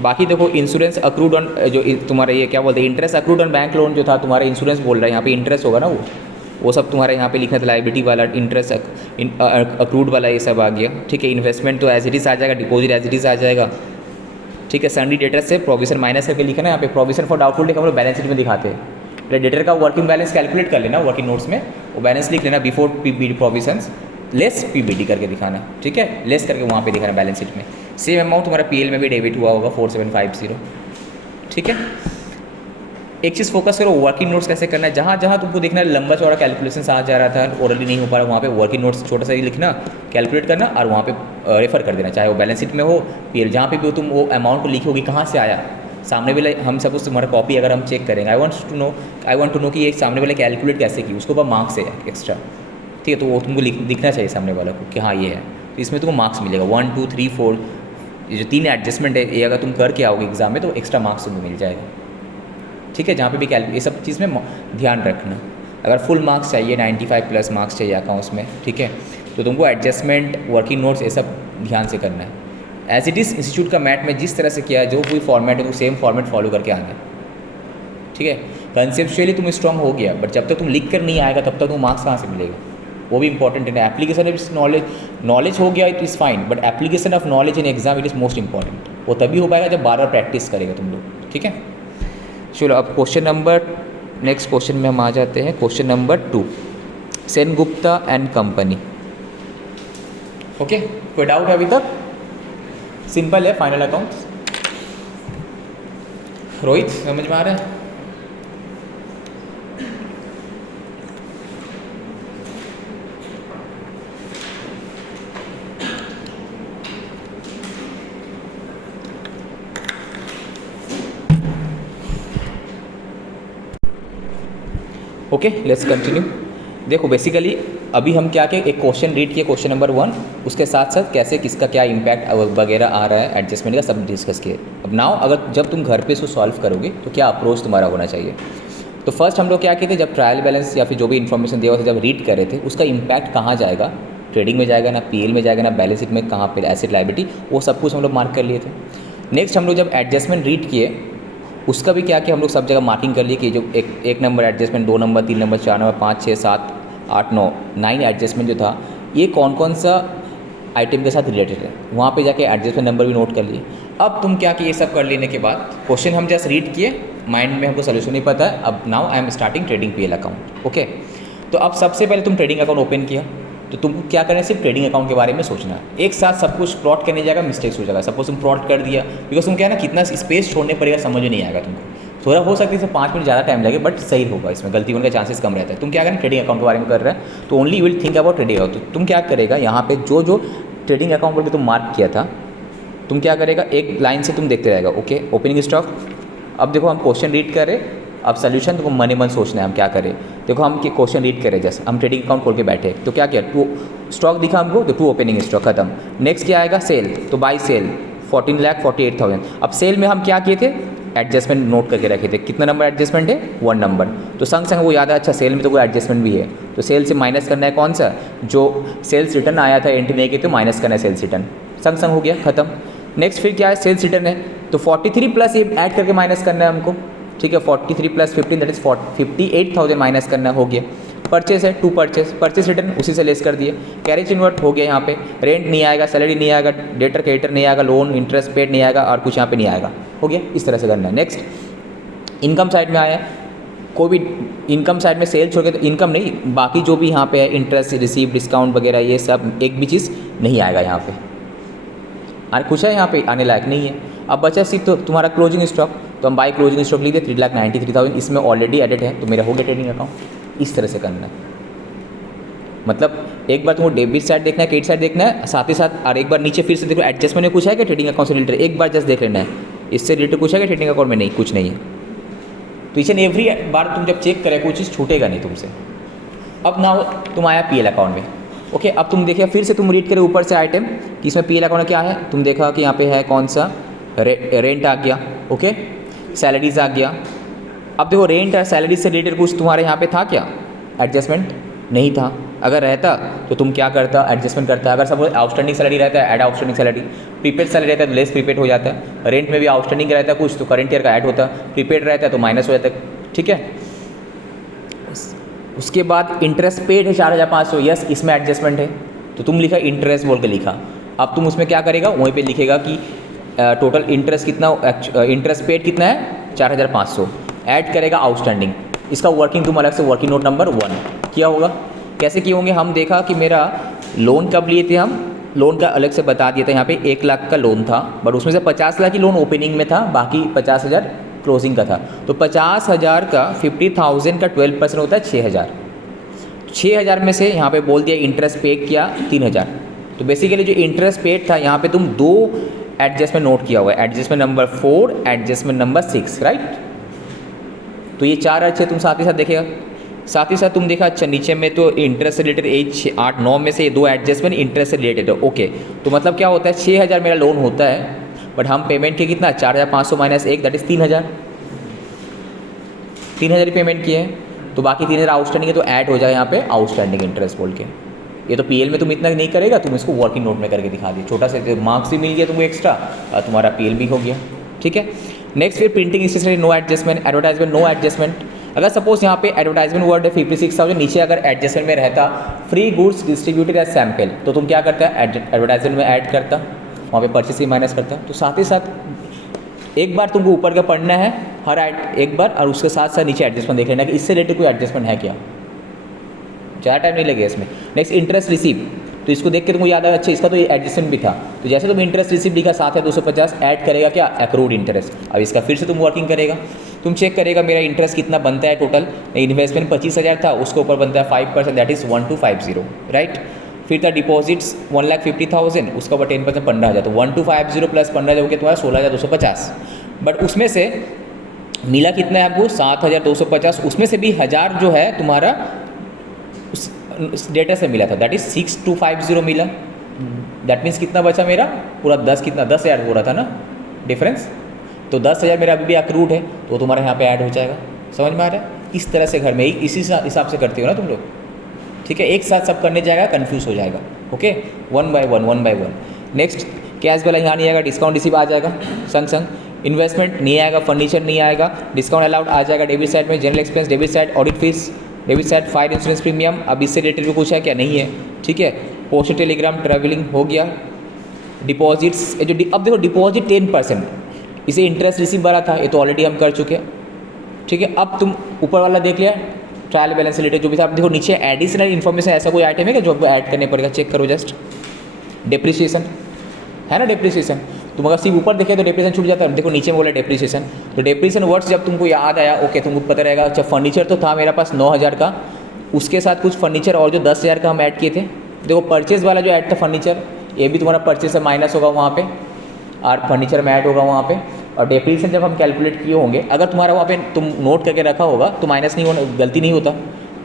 बाकी देखो इंश्योरेंस अक्रूड ऑन, जो तुम्हारा ये क्या बोलते हैं, interest accrued on bank loan जो था तुम्हारा इंश्योरेंस बोल रहा है, यहाँ पे इंटरेस्ट होगा ना, वो सब तुम्हारे यहाँ पे लिखना था, लाइबिलिटी वाला इंटरेस्ट अक्रूड वाला ये सब आ गया, ठीक है। इन्वेस्टमेंट तो एज इट इज़ आ जाएगा, डिपॉजिट एज इट इज़ आ जाएगा, ठीक है। सन्डी डेटर से प्रोविजन माइनस करके लिखा ना यहाँ पे, प्रोविजन फॉर डाउटफुल डेट हम लोग बैलेंस शीट में दिखाते हैं। पहले डेटर का वर्किंग बैलेंस कैलकुलेट कर लेना वर्किंग नोट्स में, वो बैलेंस लिख लेना before P provisions less PBT करके दिखाना, ठीक है, लेस करके वहाँ पे दिखाना बैलेंस शीट में। सेम अमाउंट तुम्हारा पीएल में भी डेबिट हुआ होगा 4750, ठीक है। एक चीज़ फोकस करो, वर्किंग नोट्स कैसे करना है। जहाँ जहाँ तुमको देखना है लंबा चौड़ा कैलकुलेशन आ जा रहा था, ओरली नहीं हो पा रहा, वहाँ पे वर्किंग नोट्स छोटा सा ही लिखना, कैलकुलेट करना और वहाँ पे रेफर कर देना, चाहे वो बैलेंस शीट में हो, पीएल जहाँ पे भी हो, तुम वो अमाउंट को लिखोगे कहाँ से आया। सामने वाले हम सपोज तुम्हारा कॉपी अगर हम चेक करेंगे, आई वांट टू नो कि ये सामने वाले कैलकुलेट कैसे की, उसके ऊपर मार्क्स है एक्स्ट्रा, ठीक है। तो वो तुमको दिखना चाहिए सामने वाला को कि हाँ ये है, तो इसमें तुमको मार्क्स मिलेगा 1 2 3 4, ये जो 3 एडजस्टमेंट है ये अगर तुम करके आओगे एग्जाम में तो एक्स्ट्रा मार्क्स तुमको मिल जाएगा, ठीक है। जहाँ पे भी ये सब चीज़ में ध्यान रखना। अगर फुल मार्क्स चाहिए 95+ मार्क्स चाहिए अकाउंट्स में, ठीक है, तो तुमको एडजस्टमेंट वर्किंग नोट्स ये सब ध्यान से करना है। एज इट इज़ इंस्टीट्यूट का मैथ में जिस तरह से किया है, जो कोई फॉर्मेट है तो सेम फॉर्मेट फॉलो करके आना है, ठीक है। कंसेप्चुअली तुम स्ट्रॉन्ग हो गया, बट जब तक तुम लिख कर नहीं आएगा तब तक तुम मार्क्स कहाँ से मिलेगा, वो भी इंपॉर्टेंट है। एप्लीकेशन ऑफ नॉलेज हो गया it is fine, but application of knowledge in exam it is most important. वो तभी हो पाएगा जब बार बार प्रैक्टिस करेगा तुम लोग, ठीक है। चलो अब क्वेश्चन नंबर, नेक्स्ट क्वेश्चन में हम आ जाते हैं। Question number 2, Sengupta and company, okay. कोई डाउट है अभी तक? सिंपल है, फाइनल अकाउंट्स। रोहित समझ में आ रहा है? Okay, let's continue. देखो बेसिकली अभी हम क्या किए, एक क्वेश्चन रीड किए, क्वेश्चन नंबर 1, उसके साथ साथ कैसे किसका क्या इम्पैक्ट वगैरह आ रहा है एडजस्टमेंट का सब डिस्कस किए। अब नाउ अगर जब तुम घर पे इसको सॉल्व करोगे तो क्या अप्रोच तुम्हारा होना चाहिए। तो फर्स्ट हम लोग क्या किए थे, जब ट्रायल बैलेंस या फिर जो भी इन्फॉर्मेशन दिया हुआ था जब रीड कर रहे थे, उसका इम्पैक्ट कहाँ जाएगा, ट्रेडिंग में जाएगा ना पीएल में जाएगा ना बैलेंस शीट में, कहाँ पे एसेट लायबिलिटी, वो सब कुछ हम लोग मार्क कर लिए थे। नेक्स्ट हम लोग जब एडजस्टमेंट रीड किए उसका भी क्या किया, हम लोग सब जगह मार्किंग कर लिए कि जो एक number adjustment, 2 number, 3 number, 4 number, 5 6 7 8 9 adjustment जो था ये कौन कौन सा आइटम के साथ रिलेटेड है, वहाँ पे जाके एडजस्टमेंट नंबर भी नोट कर लिए। अब तुम क्या किए, ये सब कर लेने के बाद क्वेश्चन हम जस्ट रीड किए, माइंड में हमको सोल्यूशन नहीं पता है। अब now I am starting trading PL account, okay. तो अब सबसे पहले तुम ट्रेडिंग अकाउंट ओपन किया, तो तुमको क्या करना है, सिर्फ ट्रेडिंग अकाउंट के बारे में सोचना है। एक साथ सब कुछ प्लॉट करने जाएगा मिस्टेक्स हो जाएगा। सपोज तुम प्लॉट कर दिया, बिकॉज तुम क्या है ना, कितना स्पेस छोड़ने पड़ेगा समझ नहीं आएगा तुमको, थोड़ा हो सकता है इसमें 5 मिनट ज़्यादा टाइम लगे, बट सही होगा, इसमें गलती होने का चांसेस कम रहता है। तुम क्या करें, ट्रेडिंग अकाउंट के बारे में कर रहा है तो only you will think about trading account. तो तुम क्या करेगा, यहाँ पे जो जो ट्रेडिंग अकाउंट बोल के तुम मार्क किया था, तुम क्या करेगा, एक लाइन से तुम देखते रहेगा, ओके। ओपनिंग स्टॉक, अब देखो हम क्वेश्चन रीड कर रहे, अब सोल्यूशन तुमको मन ही मन सोचना है हम क्या करें। देखो हम क्वेश्चन रीड करें, जैसे हम ट्रेडिंग अकाउंट खोल के बैठे, तो क्या किया, 2 स्टॉक दिखा हमको, तो 2 ओपनिंग स्टॉक खत्म। नेक्स्ट क्या आएगा, सेल, तो बाई सेल 14,48,000। अब सेल में हम क्या किए थे, एडजस्टमेंट नोट करके रखे थे, कितना नंबर एडजस्टमेंट है, 1 नंबर। तो संग संग वो याद है, अच्छा सेल में तो कोई एडजस्टमेंट भी है, तो सेल से माइनस करना है कौन सा, जो सेल्स रिटर्न आया था एंट्री नहीं की, तो माइनस करना है सेल्स रिटर्न, संग संग हो गया खत्म। नेक्स्ट फिर क्या है, सेल्स रिटर्न है, तो 43 प्लस ये ऐड करके माइनस करना है हमको, ठीक है। 43 प्लस 15 दैट इज 58,000 माइनस करना हो गया। परचेस है, 2 परचेस रिटर्न उसी से लेस कर दिए। कैरेज इनवर्ट हो गया, यहाँ पे रेंट नहीं आएगा, सैलरी नहीं आएगा, डेटर क्रेडिटर नहीं आएगा, लोन इंटरेस्ट पेड नहीं आएगा, और कुछ यहाँ पे नहीं आएगा, हो गया। इस तरह से करना है। नेक्स्ट इनकम साइड में आया, कोई भी इनकम साइड में सेल छोड़ के, तो इनकम नहीं, बाकी जो भी यहाँ पे है इंटरेस्ट रिसीव डिस्काउंट वगैरह ये सब एक भी चीज़ नहीं आएगा यहाँ पे, और कुछ है यहाँ पे आने लायक नहीं है। अब बचा सिर्फ तो तुम्हारा क्लोजिंग स्टॉक, तो हम बाई क्लोजिंग स्टॉक लिख दे 3,93,000, इसमें ऑलरेडी एडिट है, तो मेरा हो गया ट्रेडिंग अकाउंट। इस तरह से करना है, मतलब एक बार तुमको डेबिट साइड देखना है, क्रेडिट साइड देखना है, साथ ही साथ और एक बार नीचे फिर से देखो एडजस्टमेंट में कुछ है क्या ट्रेडिंग अकाउंट से रिलेटेड, एक बार जस्ट देख लेना है, इससे रिलेटेड कुछ है क्या ट्रेडिंग अकाउंट में, नहीं कुछ नहीं है। तो ईच एंड एवरी बार तुम जब चेक करें कोई चीज़ छूटेगा नहीं तुमसे। अब ना तुम आया पीएल अकाउंट में, ओके। अब तुम देखिए फिर से तुम रीड करें ऊपर से आइटम कि इसमें पीएल अकाउंट में क्या है, तुम देखा कि यहाँ पे है कौन सा, रेंट आ गया, ओके, सैलरीज आ गया। अब देखो रेंट और सैलरी से रिलेटेड कुछ तुम्हारे यहाँ पे था क्या, एडजस्टमेंट नहीं था। अगर रहता तो तुम क्या करता, एडजस्टमेंट करता। अगर सपोज आउटस्टैंडिंग सैलरी रहता है, add outstanding salary, prepaid salary रहता है तो लेस प्रीपेड हो जाता है, रेंट में भी आउटस्टैंडिंग रहता है कुछ तो करंट ईयर का ऐड होता है, प्रीपेड रहता है तो माइनस हो जाता है, ठीक है। उसके बाद इंटरेस्ट पेड है 4,500, यस इसमें एडजस्टमेंट है, तो तुम लिखा इंटरेस्ट बोल के लिखा। अब तुम उसमें क्या करेगा, वहीं पे लिखेगा कि टोटल इंटरेस्ट कितना, इंटरेस्ट पेड कितना है 4500, ऐड करेगा आउटस्टैंडिंग। इसका वर्किंग तुम अलग से वर्किंग नोट नंबर 1 किया होगा। कैसे किए होंगे, हम देखा कि मेरा लोन कब लिए थे, हम लोन का अलग से बता दिया था। यहाँ पे 1 लाख का लोन था, बट उसमें से 50 लाख की लोन ओपनिंग में था, बाकी 50,000 क्लोजिंग का था। तो 50,000 का 50,000 का 12% होता है 6,000। 6,000 में से यहाँ पे बोल दिया इंटरेस्ट पे किया 3,000। तो बेसिकली जो इंटरेस्ट पेड था यहाँ पे तुम 2 एडजस्टमेंट नोट किया हुआ है, adjustment number 4, adjustment number 6, right. तो ये 4 अच्छे तुम साथ ही साथ देखेगा। साथ ही साथ तुम देखा, अच्छा नीचे में तो इंटरेस्ट से रिलेटेड 8, 9 में से ये 2 एडजस्टमेंट इंटरेस्ट से रिलेटेड है, ओके। तो मतलब क्या होता है, 6,000 मेरा लोन होता है, बट हम पेमेंट किए कितना, 4,500 माइनस 1 दैट इज़ 3,000। 3,000 पेमेंट किए हैं, तो बाकी 3,000 आउटस्टैंडिंग है, तो ऐड हो जाए यहाँ पे आउटस्टैंडिंग इंटरेस्ट बोल के। ये तो पीएल में तुम इतना नहीं करेगा, तुम इसको वर्किंग नोट में करके दिखा दिए, छोटा सा मार्क्स भी मिल गया तुमको एक्स्ट्रा, तुम्हारा पीएल भी हो गया, ठीक है। नेक्स्ट फिर printing stationery no adjustment, advertisement no adjustment. अगर सपोज यहाँ पे एडवर्टाइजमेंट वर्ड है 56,000, नीचे अगर एडजस्टमेंट में रहता free goods distributed as sample, तो तुम क्या करता है, एडवर्टाइजमेंट में ऐड करता, वहाँ पे परचेस ही माइनस करता। तो साथ ही साथ एक बार तुमको ऊपर का पढ़ना है हर एक बार, और उसके साथ साथ नीचे एडजस्टमेंट देख लेना कि इससे रिलेटेड कोई एडजस्टमेंट है क्या, ज़्यादा टाइम नहीं लगेगा इसमें। नेक्स्ट इंटरेस्ट रिसीव, तो इसको देख के तुमको याद आया, अच्छा इसका तो ये एडजस्टमेंट भी था, तो जैसे तुम इंटरेस्ट रिसीव लिखा 7,250 ऐड करेगा क्या, एक्रूड इंटरेस्ट। अब इसका फिर से तुम वर्किंग करेगा, तुम चेक करेगा मेरा इंटरेस्ट कितना बनता है टोटल, इन्वेस्टमेंट 25,000 था, उसके ऊपर बनता है 5%, दैट इज़ 1250, राइट। फिर था डिपॉजिट्स 1,50,000, उसका ऊपर 10% 15,000, तो 1250 प्लस 15,000 हो गया तुम्हारा 16,250। बट उसमें से मिला कितना है आपको, 7,250, उसमें से भी 1,000 जो है तुम्हारा उस डेटा से मिला था, दैट इज़ 6,250 मिला। दैट मीन्स कितना बचा मेरा, पूरा 10,000 हो रहा था ना डिफरेंस, तो 10,000 मेरा अभी भी अक्रूड है, तो तुम्हारा यहाँ पे ऐड हो जाएगा। समझ में आ रहा है, इस तरह से घर में ही इसी हिसाब से करते हो ना तुम लोग, ठीक है। एक साथ सब करने जाएगा कन्फ्यूज़ हो जाएगा, okay, 1 by 1। Next cash balance यहाँ नहीं आएगा, डिस्काउंट रिसीव आ जाएगा संग इन्वेस्टमेंट नहीं आएगा, फर्नीचर नहीं आएगा, डिस्काउंट अलाउड आ जाएगा डेबिट साइड में, general expense debit side, audit fees debit side, fire insurance premium, अब इससे रिलेटेड भी कुछ है क्या, नहीं है, ठीक है। पोस्टल टेलीग्राम ट्रैवलिंग हो गया, डिपॉजिट्स जो अब देखो डिपॉजिट 10%, इसे इंटरेस्ट रिसीव वाला था, ये तो ऑलरेडी हम कर चुके हैं, ठीक है। अब तुम ऊपर वाला देख लिया, ट्रायल बैलेंस रिलेटेड जो भी था। अब देखो नीचे एडिशनल इन्फॉर्मेशन, ऐसा कोई आइटम है क्या जो आपको ऐड करने पड़ेगा, चेक करो जस्ट। डेप्रिसिएशन है ना, डेप्रिसिएशन तुम अगर सिर्फ ऊपर देखे तो डेप्रिसिएशन छूट जाता है, देखो नीचे में बोला डेप्रिसिएशन, तो डेप्रिसिएशन वर्ड्स जब तुमको याद आया, ओके तुमको पता रहेगा। अच्छा फर्नीचर तो था मेरा पास 9,000 का, उसके साथ कुछ फर्नीचर और जो 10,000 का हम ऐड किए थे। देखो परचेज वाला जो ऐड था फर्नीचर, ये भी तुम्हारा परचेज से माइनस होगा वहाँ पे, और फर्नीचर में ऐड होगा वहाँ पे। और डेप्रिसिएशन जब हम कैलकुलेट किए होंगे, अगर तुम्हारा वहाँ पे तुम नोट करके रखा होगा तो माइनस नहीं होना, गलती नहीं होता।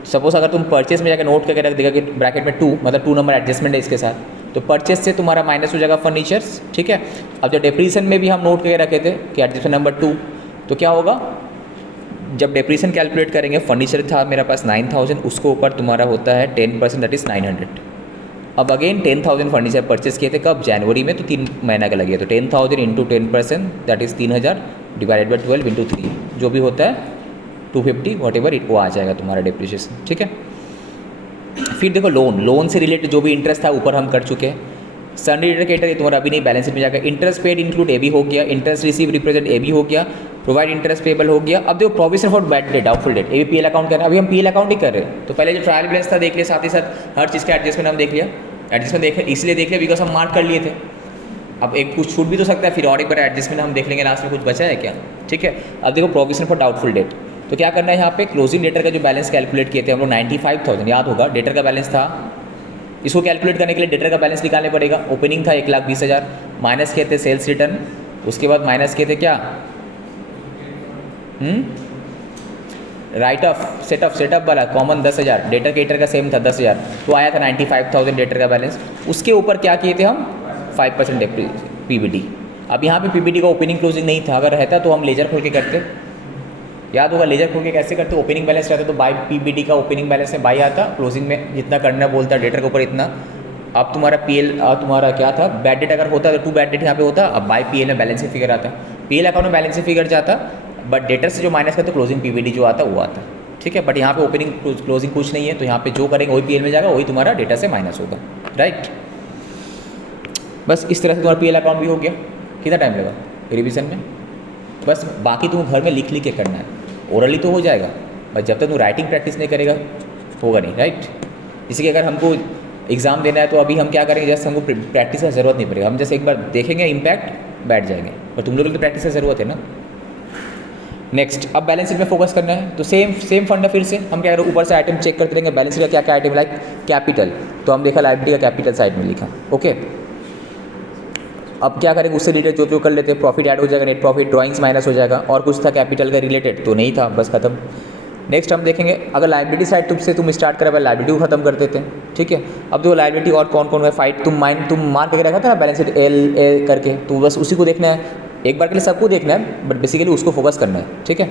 सपोज अगर तुम परचेज में जाकर नोट करके रख देगा कि ब्रैकेट में 2, मतलब 2 नंबर एडजस्टमेंट है इसके साथ, तो परचेज से तुम्हारा माइनस हो जाएगा फर्नीचर्स, ठीक है। अब जब डेप्रिसिएशन में भी हम नोट करके रखे थे कि एडजस्टमेंट नंबर 2, तो क्या होगा, जब डेप्रिसिएशन कैलकुलेट करेंगे, फर्नीचर था मेरा पास 9,000, उसको ऊपर तुम्हारा होता है 10%, दैट इज़ 900। अब अगेन 10,000 फर्नीचर परचेस किए थे कब, जनवरी में, तो 3 महीना का लगे, तो 10,000 into 10% that is 3,000 divided by 12 into 3, जो भी होता है 250 वॉट एवर वो आ जाएगा तुम्हारा डेप्रिसिएशन, ठीक है। फिर देखो लोन से रिलेटेड जो भी इंटरेस्ट था ऊपर हम कर चुके हैं। सन्नी इंडिकेटर ये तुम्हारा अभी नहीं, बैलेंस शीट में जाएगा। इंटरेस्ट पेड इंक्लूड ए भी हो गया, इंटरेस्ट रिसीव रिप्रेजेंट ए भी हो गया, प्रोवाइड इंटरेस्ट पेबल हो गया। अब देखो provision for bad date, doubtful debt, ये भी पीएल अकाउंट कर रहे हैं, अभी हम पीएल अकाउंट ही कर रहे हैं। तो पहले जो ट्रायल बैलेंस था देख लिया, साथ ही साथ हर चीज़ का एडजस्टमेंट हम देख लिया। एडजस्टमेंट देख इसलिए देख लिया बिकॉज हम मार्क कर लिए थे, अब एक कुछ छूट भी तो सकता है, फिर और एक बार एडजस्टमेंट हम देख लेंगे लास्ट में कुछ बचा है क्या, ठीक है। अब देखो प्रोविजन फॉर डाउटफुल डेट, तो क्या करना है यहाँ पे, क्लोजिंग डेटर का जो बैलेंस कैलकुलेट किए थे हम लोग 95,000, याद होगा डेटर का बैलेंस था। इसको कैलकुलेट करने के लिए डेटर का बैलेंस निकालने पड़ेगा। ओपनिंग था 1,20,000, माइनस किए थे सेल्स रिटर्न, उसके बाद माइनस किए थे क्या, राइट ऑफ सेटअप वाला कॉमन 10,000, डेटर केटर का सेम था 10,000, तो आया था 95,000 डेटर का बैलेंस। उसके ऊपर क्या किए थे हम, 5% पीबीडी। अब यहाँ पे पीबीडी का ओपनिंग क्लोजिंग नहीं था, अगर रहता तो हम लेजर खोल के करते, याद होगा लेजर खोल के कैसे करते, ओपनिंग बैलेंस रहता तो बाई पीबीडी का ओपनिंग बैलेंस में बाई आता, क्लोजिंग में जितना करना बोलता डेटर के ऊपर इतना। अब तुम्हारा पीएल तुम्हारा क्या था, बैड डेट अगर होता तो 2 बैड डेट यहाँ पे होता, अब बाई पीएल में बैलेंस फिगर आता, पीएल अकाउंट में बैलेंस फिगर जाता, बट डेटर से जो माइनस करते क्लोजिंग पीबीडी जो आता वो आता, ठीक है। बट यहाँ पे ओपनिंग क्लोजिंग कुछ नहीं है, तो यहाँ पे जो करेंगे वही पीएल में जाएगा, वही तुम्हारा डेटा से माइनस होगा। राइट। बस इस तरह से तुम्हारा पीएल अकाउंट भी हो गया। कितना टाइम लगा रिवीजन में? बस बाकी तुम घर में लिख लिख के करना है, ओरली तो हो जाएगा, बस जब तक तुम राइटिंग प्रैक्टिस नहीं करेगा होगा नहीं, राइट। जैसे कि अगर हमको एग्ज़ाम देना है तो अभी हम क्या करेंगे, जैसे हमको प्रैक्टिस का ज़रूरत नहीं पड़ेगा, हम जैसे एक बार देखेंगे इम्पैक्ट बैठ जाएंगे, पर तुम लोगों को तो प्रैक्टिस की ज़रूरत है ना। नेक्स्ट, अब बैलेंस शीट में फोकस करना है, तो सेम फंडा फिर से हम क्या करें, ऊपर से आइटम चेक करते रहेंगे, बैलेंस शीट का क्या क्या आइटम, लाइक कैपिटल, तो हम देखा लाइबिलिटी का कैपिटल साइड में लिखा, ओके। अब क्या करेंगे, उससे रिलेटेड जो कर लेते हैं, प्रॉफिट ऐड हो जाएगा, नेट प्रॉफिट, ड्राइंग्स माइनस हो जाएगा, और कुछ था कैपिटल का रिलेटेड तो नहीं था, बस खत्म। नेक्स्ट हम देखेंगे, अगर लाइबिलिटी साइड तुमसे तुम स्टार्ट करा, लाइबिलिटी को खत्म कर देते हैं, ठीक है। अब जो लाइबिलिटी और कौन कौन है, फाइट तुम मार्क करके रखा था ना बैलेंस शीट एल ए करके, तो बस उसी को देखना है, एक बार के लिए सबको देखना है, बट बेसिकली उसको फोकस करना है, ठीक है।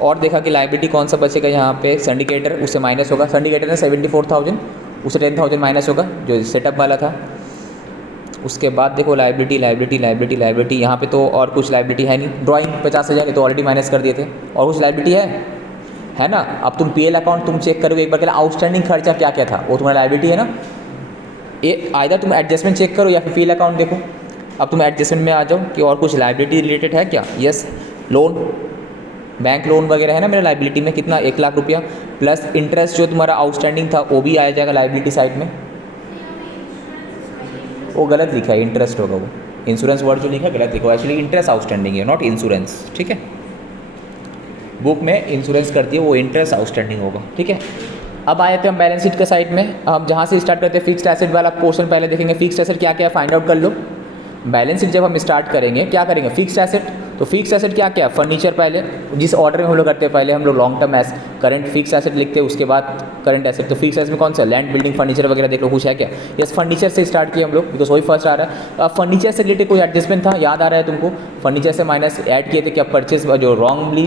और देखा कि लाइबिलिटी कौन सा बचेगा यहाँ पे, सिंडिकेटर, उससे माइनस होगा, सिंडिकेटर ने 74,000, उससे 10,000 माइनस होगा जो सेटअप वाला था। उसके बाद देखो लाइबिलिटी यहाँ पे तो और कुछ लाइबिलिटी है नहीं, ड्राइंग 50,000 तो ऑलरेडी माइनस कर दिए थे, और कुछ लाइबिलिटी है ना। अब तुम पीएल अकाउंट तुम चेक करोगे एक बार के लिए, आउटस्टैंडिंग खर्चा क्या क्या था वो तुम्हारा लाइबिलिटी है ना, ये आइदर तुम एडजस्टमेंट चेक करो या फिर पीएल अकाउंट देखो। अब तुम एडजस्टमेंट में आ जाओ कि और कुछ लाइबिलिटी रिलेटेड है क्या, यस, लोन, बैंक लोन वगैरह है ना मेरा लाइबिलिटी में, कितना 1 लाख रुपया, प्लस इंटरेस्ट जो तुम्हारा आउटस्टैंडिंग था वो भी आ जाएगा लाइबिलिटी साइड में। वो गलत लिखा है, इंटरेस्ट होगा वो, इंश्योरेंस वर्ड जो लिखा है गलत लिखा, एक्चुअली इंटरेस्ट आउटस्टैंडिंग है, नॉट इंश्योरेंस, ठीक है। बुक में इंश्योरेंस करती है, वो इंटरेस्ट आउटस्टैंडिंग होगा, ठीक है। अब आए थे हम बैलेंस शीट का साइड में, हम जहाँ से स्टार्ट करते हैं फिक्स्ड एसेट वाला पोर्शन पहले देखेंगे, फिक्स्ड एसेट क्या क्या फाइंड आउट कर लो। बैलेंस शीट जब हम स्टार्ट करेंगे क्या करेंगे, फिक्स्ड एसेट, तो फिक्स्ड एसेट क्या क्या, फर्नीचर पहले, जिस ऑर्डर में हम लोग करते हैं, पहले हम लोग long term current fix asset लिखते हैं, उसके बाद करंट एसेट। तो फिक्स एसेट में कौन सा, लैंड, बिल्डिंग, फर्नीचर वगैरह देख लो, कुछ है क्या, यस, फर्नीचर से स्टार्ट किया हम लोग, बिकॉज वही फर्स्ट आ रहा है। अब फर्नीचर से रिलेटेड कोई एडजस्टमेंट था, याद आ रहा है तुमको, फर्नीचर से माइनस ऐड किए थे क्या, परचेज जो wrongly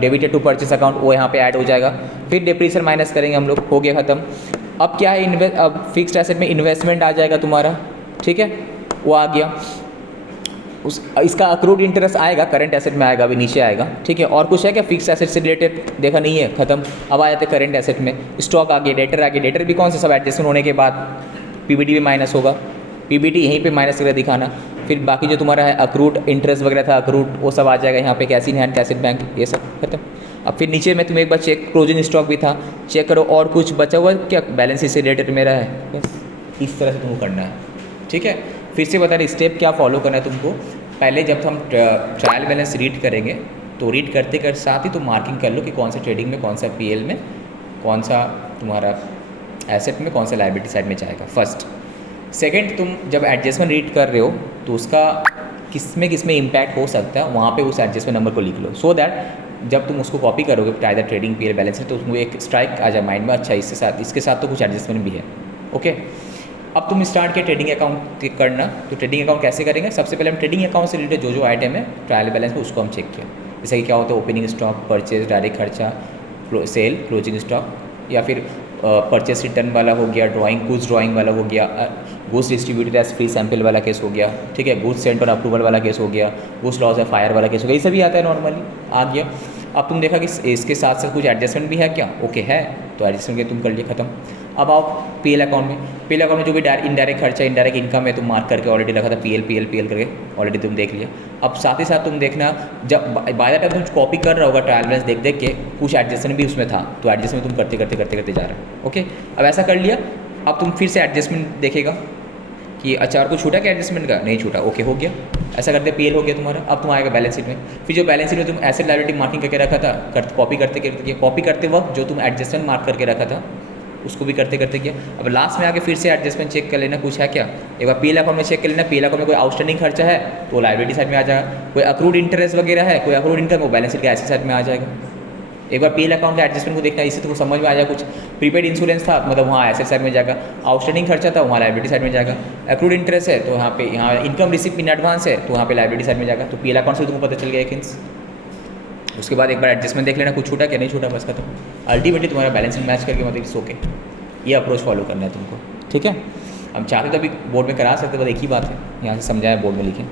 debited to purchase account वो यहाँ पे ऐड हो जाएगा, फिर डिप्रीशिएशन माइनस करेंगे हम लोग, हो गया खत्म। अब क्या है, अब फिक्स्ड एसेट में इन्वेस्टमेंट आ जाएगा तुम्हारा, ठीक है, वो आ गया। इसका अक्रूड इंटरेस्ट आएगा, करंट एसेट में आएगा, अभी नीचे आएगा, ठीक है। और कुछ है क्या फिक्स एसेट से रिलेटेड, देखा नहीं है, खत्म। अब आ जाते करंट एसेट में, स्टॉक आ गया, डेटर आ गया, डेटर भी कौन से, सब एडजस्टमेंट होने के बाद पीबीटी भी माइनस होगा, पीबीटी यहीं पे माइनस करके दिखाना, फिर बाकी जो तुम्हारा है अक्रूड इंटरेस्ट वगैरह था, अक्रूड वो सब आ जाएगा यहाँ पे, cash in hand, cash in bank, ये सब खत्म। अब फिर नीचे में तुम एक बार चेक, क्लोजिंग स्टॉक भी था, चेक करो, और कुछ बचा हुआ क्या, बैलेंस शीट से रिलेटेड मेरा है, बस इस तरह से तुमको करना है, ठीक है। फिर से बता रहे स्टेप क्या फॉलो करना है तुमको, पहले जब हम ट्रायल बैलेंस रीड करेंगे तो रीड करते कर साथ ही तुम मार्किंग कर लो कि कौन सा ट्रेडिंग में, कौन सा पीएल में, कौन सा तुम्हारा एसेट में, कौन सा लायबिलिटी साइड में जाएगा, फर्स्ट। सेकंड, तुम जब एडजस्टमेंट रीड कर रहे हो तो उसका किस में इम्पैक्ट हो सकता है, वहाँ पे उस एडजस्टमेंट नंबर को लिख लो, सो दैट जब तुम उसको कॉपी करोगे आइदर ट्रेडिंग पीएल बैलेंस है तो तुमको एक स्ट्राइक आ जाए माइंड में, अच्छा इसके साथ तो कुछ एडजस्टमेंट भी है, ओके। अब तुम स्टार्ट किया ट्रेडिंग अकाउंट करना, तो ट्रेडिंग अकाउंट कैसे करेंगे, सबसे पहले हम ट्रेडिंग अकाउंट से रिलेटेड जो आइटम है ट्रायल बैलेंस में उसको हम चेक किया, जैसे कि क्या होता है, ओपनिंग स्टॉक, परचेज, डायरेक्ट खर्चा, सेल, क्लोजिंग स्टॉक, या फिर परचेस रिटर्न वाला हो गया, ड्राइंग, गुड्स ड्राइंग वाला हो गया, goods distributed as free sample वाला केस हो गया, ठीक है, गुड्स सेंट और अप्रूवल वाला केस हो गया, गुड्स लॉस है फायर वाला केस हो गया, ये सभी आता है नॉर्मली, आ गया। अब तुम देखा कि इसके साथ साथ कुछ एडजस्टमेंट भी है क्या, ओके है, तो एडजस्टमेंट के तुम कर लिए, खत्म। अब आओ पीएल अकाउंट में, पीएल अकाउंट में जो भी इनडायरेक्ट खर्चा, इनडायरेक्ट इनकम है, तुम मार्क करके ऑलरेडी रखा था, पीएल करके ऑलरेडी तुम देख लिया। अब साथ ही साथ तुम देखना, जब बाय द टाइम तुम कॉपी कर रहा होगा ट्रायल बैलेंस देख के, कुछ एडजस्टमेंट भी उसमें था, तो एडजस्टमेंट तुम करते जा रहे हो, ओके। अब ऐसा कर लिया, अब तुम फिर से एडजस्टमेंट देखेगा कि अच्छा और कुछ छूटा क्या एडजस्टमेंट का, नहीं छूटा, ओके हो गया, ऐसा करते पीएल हो गया तुम्हारा। अब तुम आएगा बैलेंस शीट में, फिर जो बैलेंस शीट में तुम एसेट लायबिलिटी मार्किंग करके रखा था, कॉपी करते वक्त जो तुम एडजस्टमेंट मार्क करके रखा था उसको भी करते गया। अब लास्ट में आके फिर से एडजस्टमेंट चेक कर लेना, कुछ है क्या, एक बार पीएल अकाउंट में चेक कर लेना, पीएल अकाउंट में कोई आउटस्टैंडिंग खर्चा है तो लायबिलिटी साइड में आ जाएगा, कोई अक्रूड इंटरेस्ट वगैरह है, कोई अक्रूड इनकम, वो बैलेंस शीट के एसेट साइड में आ जाएगा। एक बार पीएल अकाउंट के एडजस्टमेंट को देखना, इससे तो समझ में आ जाएगा, कुछ प्रीपेड इंश्योरेंस था मतलब वहाँ एसेट साइड में जाएगा, आउटस्टैंडिंग खर्चा था वहाँ लायबिलिटी साइड में जाएगा, अक्रूड इंटरेस्ट है तो यहाँ इनकम रिसीव इन एडवांस है तो वहाँ पे लायबिलिटी साइड में जाएगा। तो पीएल अकाउंट से तुमको पता चल गया एक हिंस। उसके बाद एक बार एडजस्टमेंट देख लेना, कुछ छूटा क्या, नहीं छूटा, बस खत्म। अल्टीमेटली तुम्हारा बैलेंस मैच करके मतलब इट्स ओके, ये अप्रोच फॉलो करना है तुमको, ठीक है। हम चाहते तो अभी बोर्ड में करा सकते, बस एक ही बात है, यहाँ से समझाया बोर्ड में लिखें।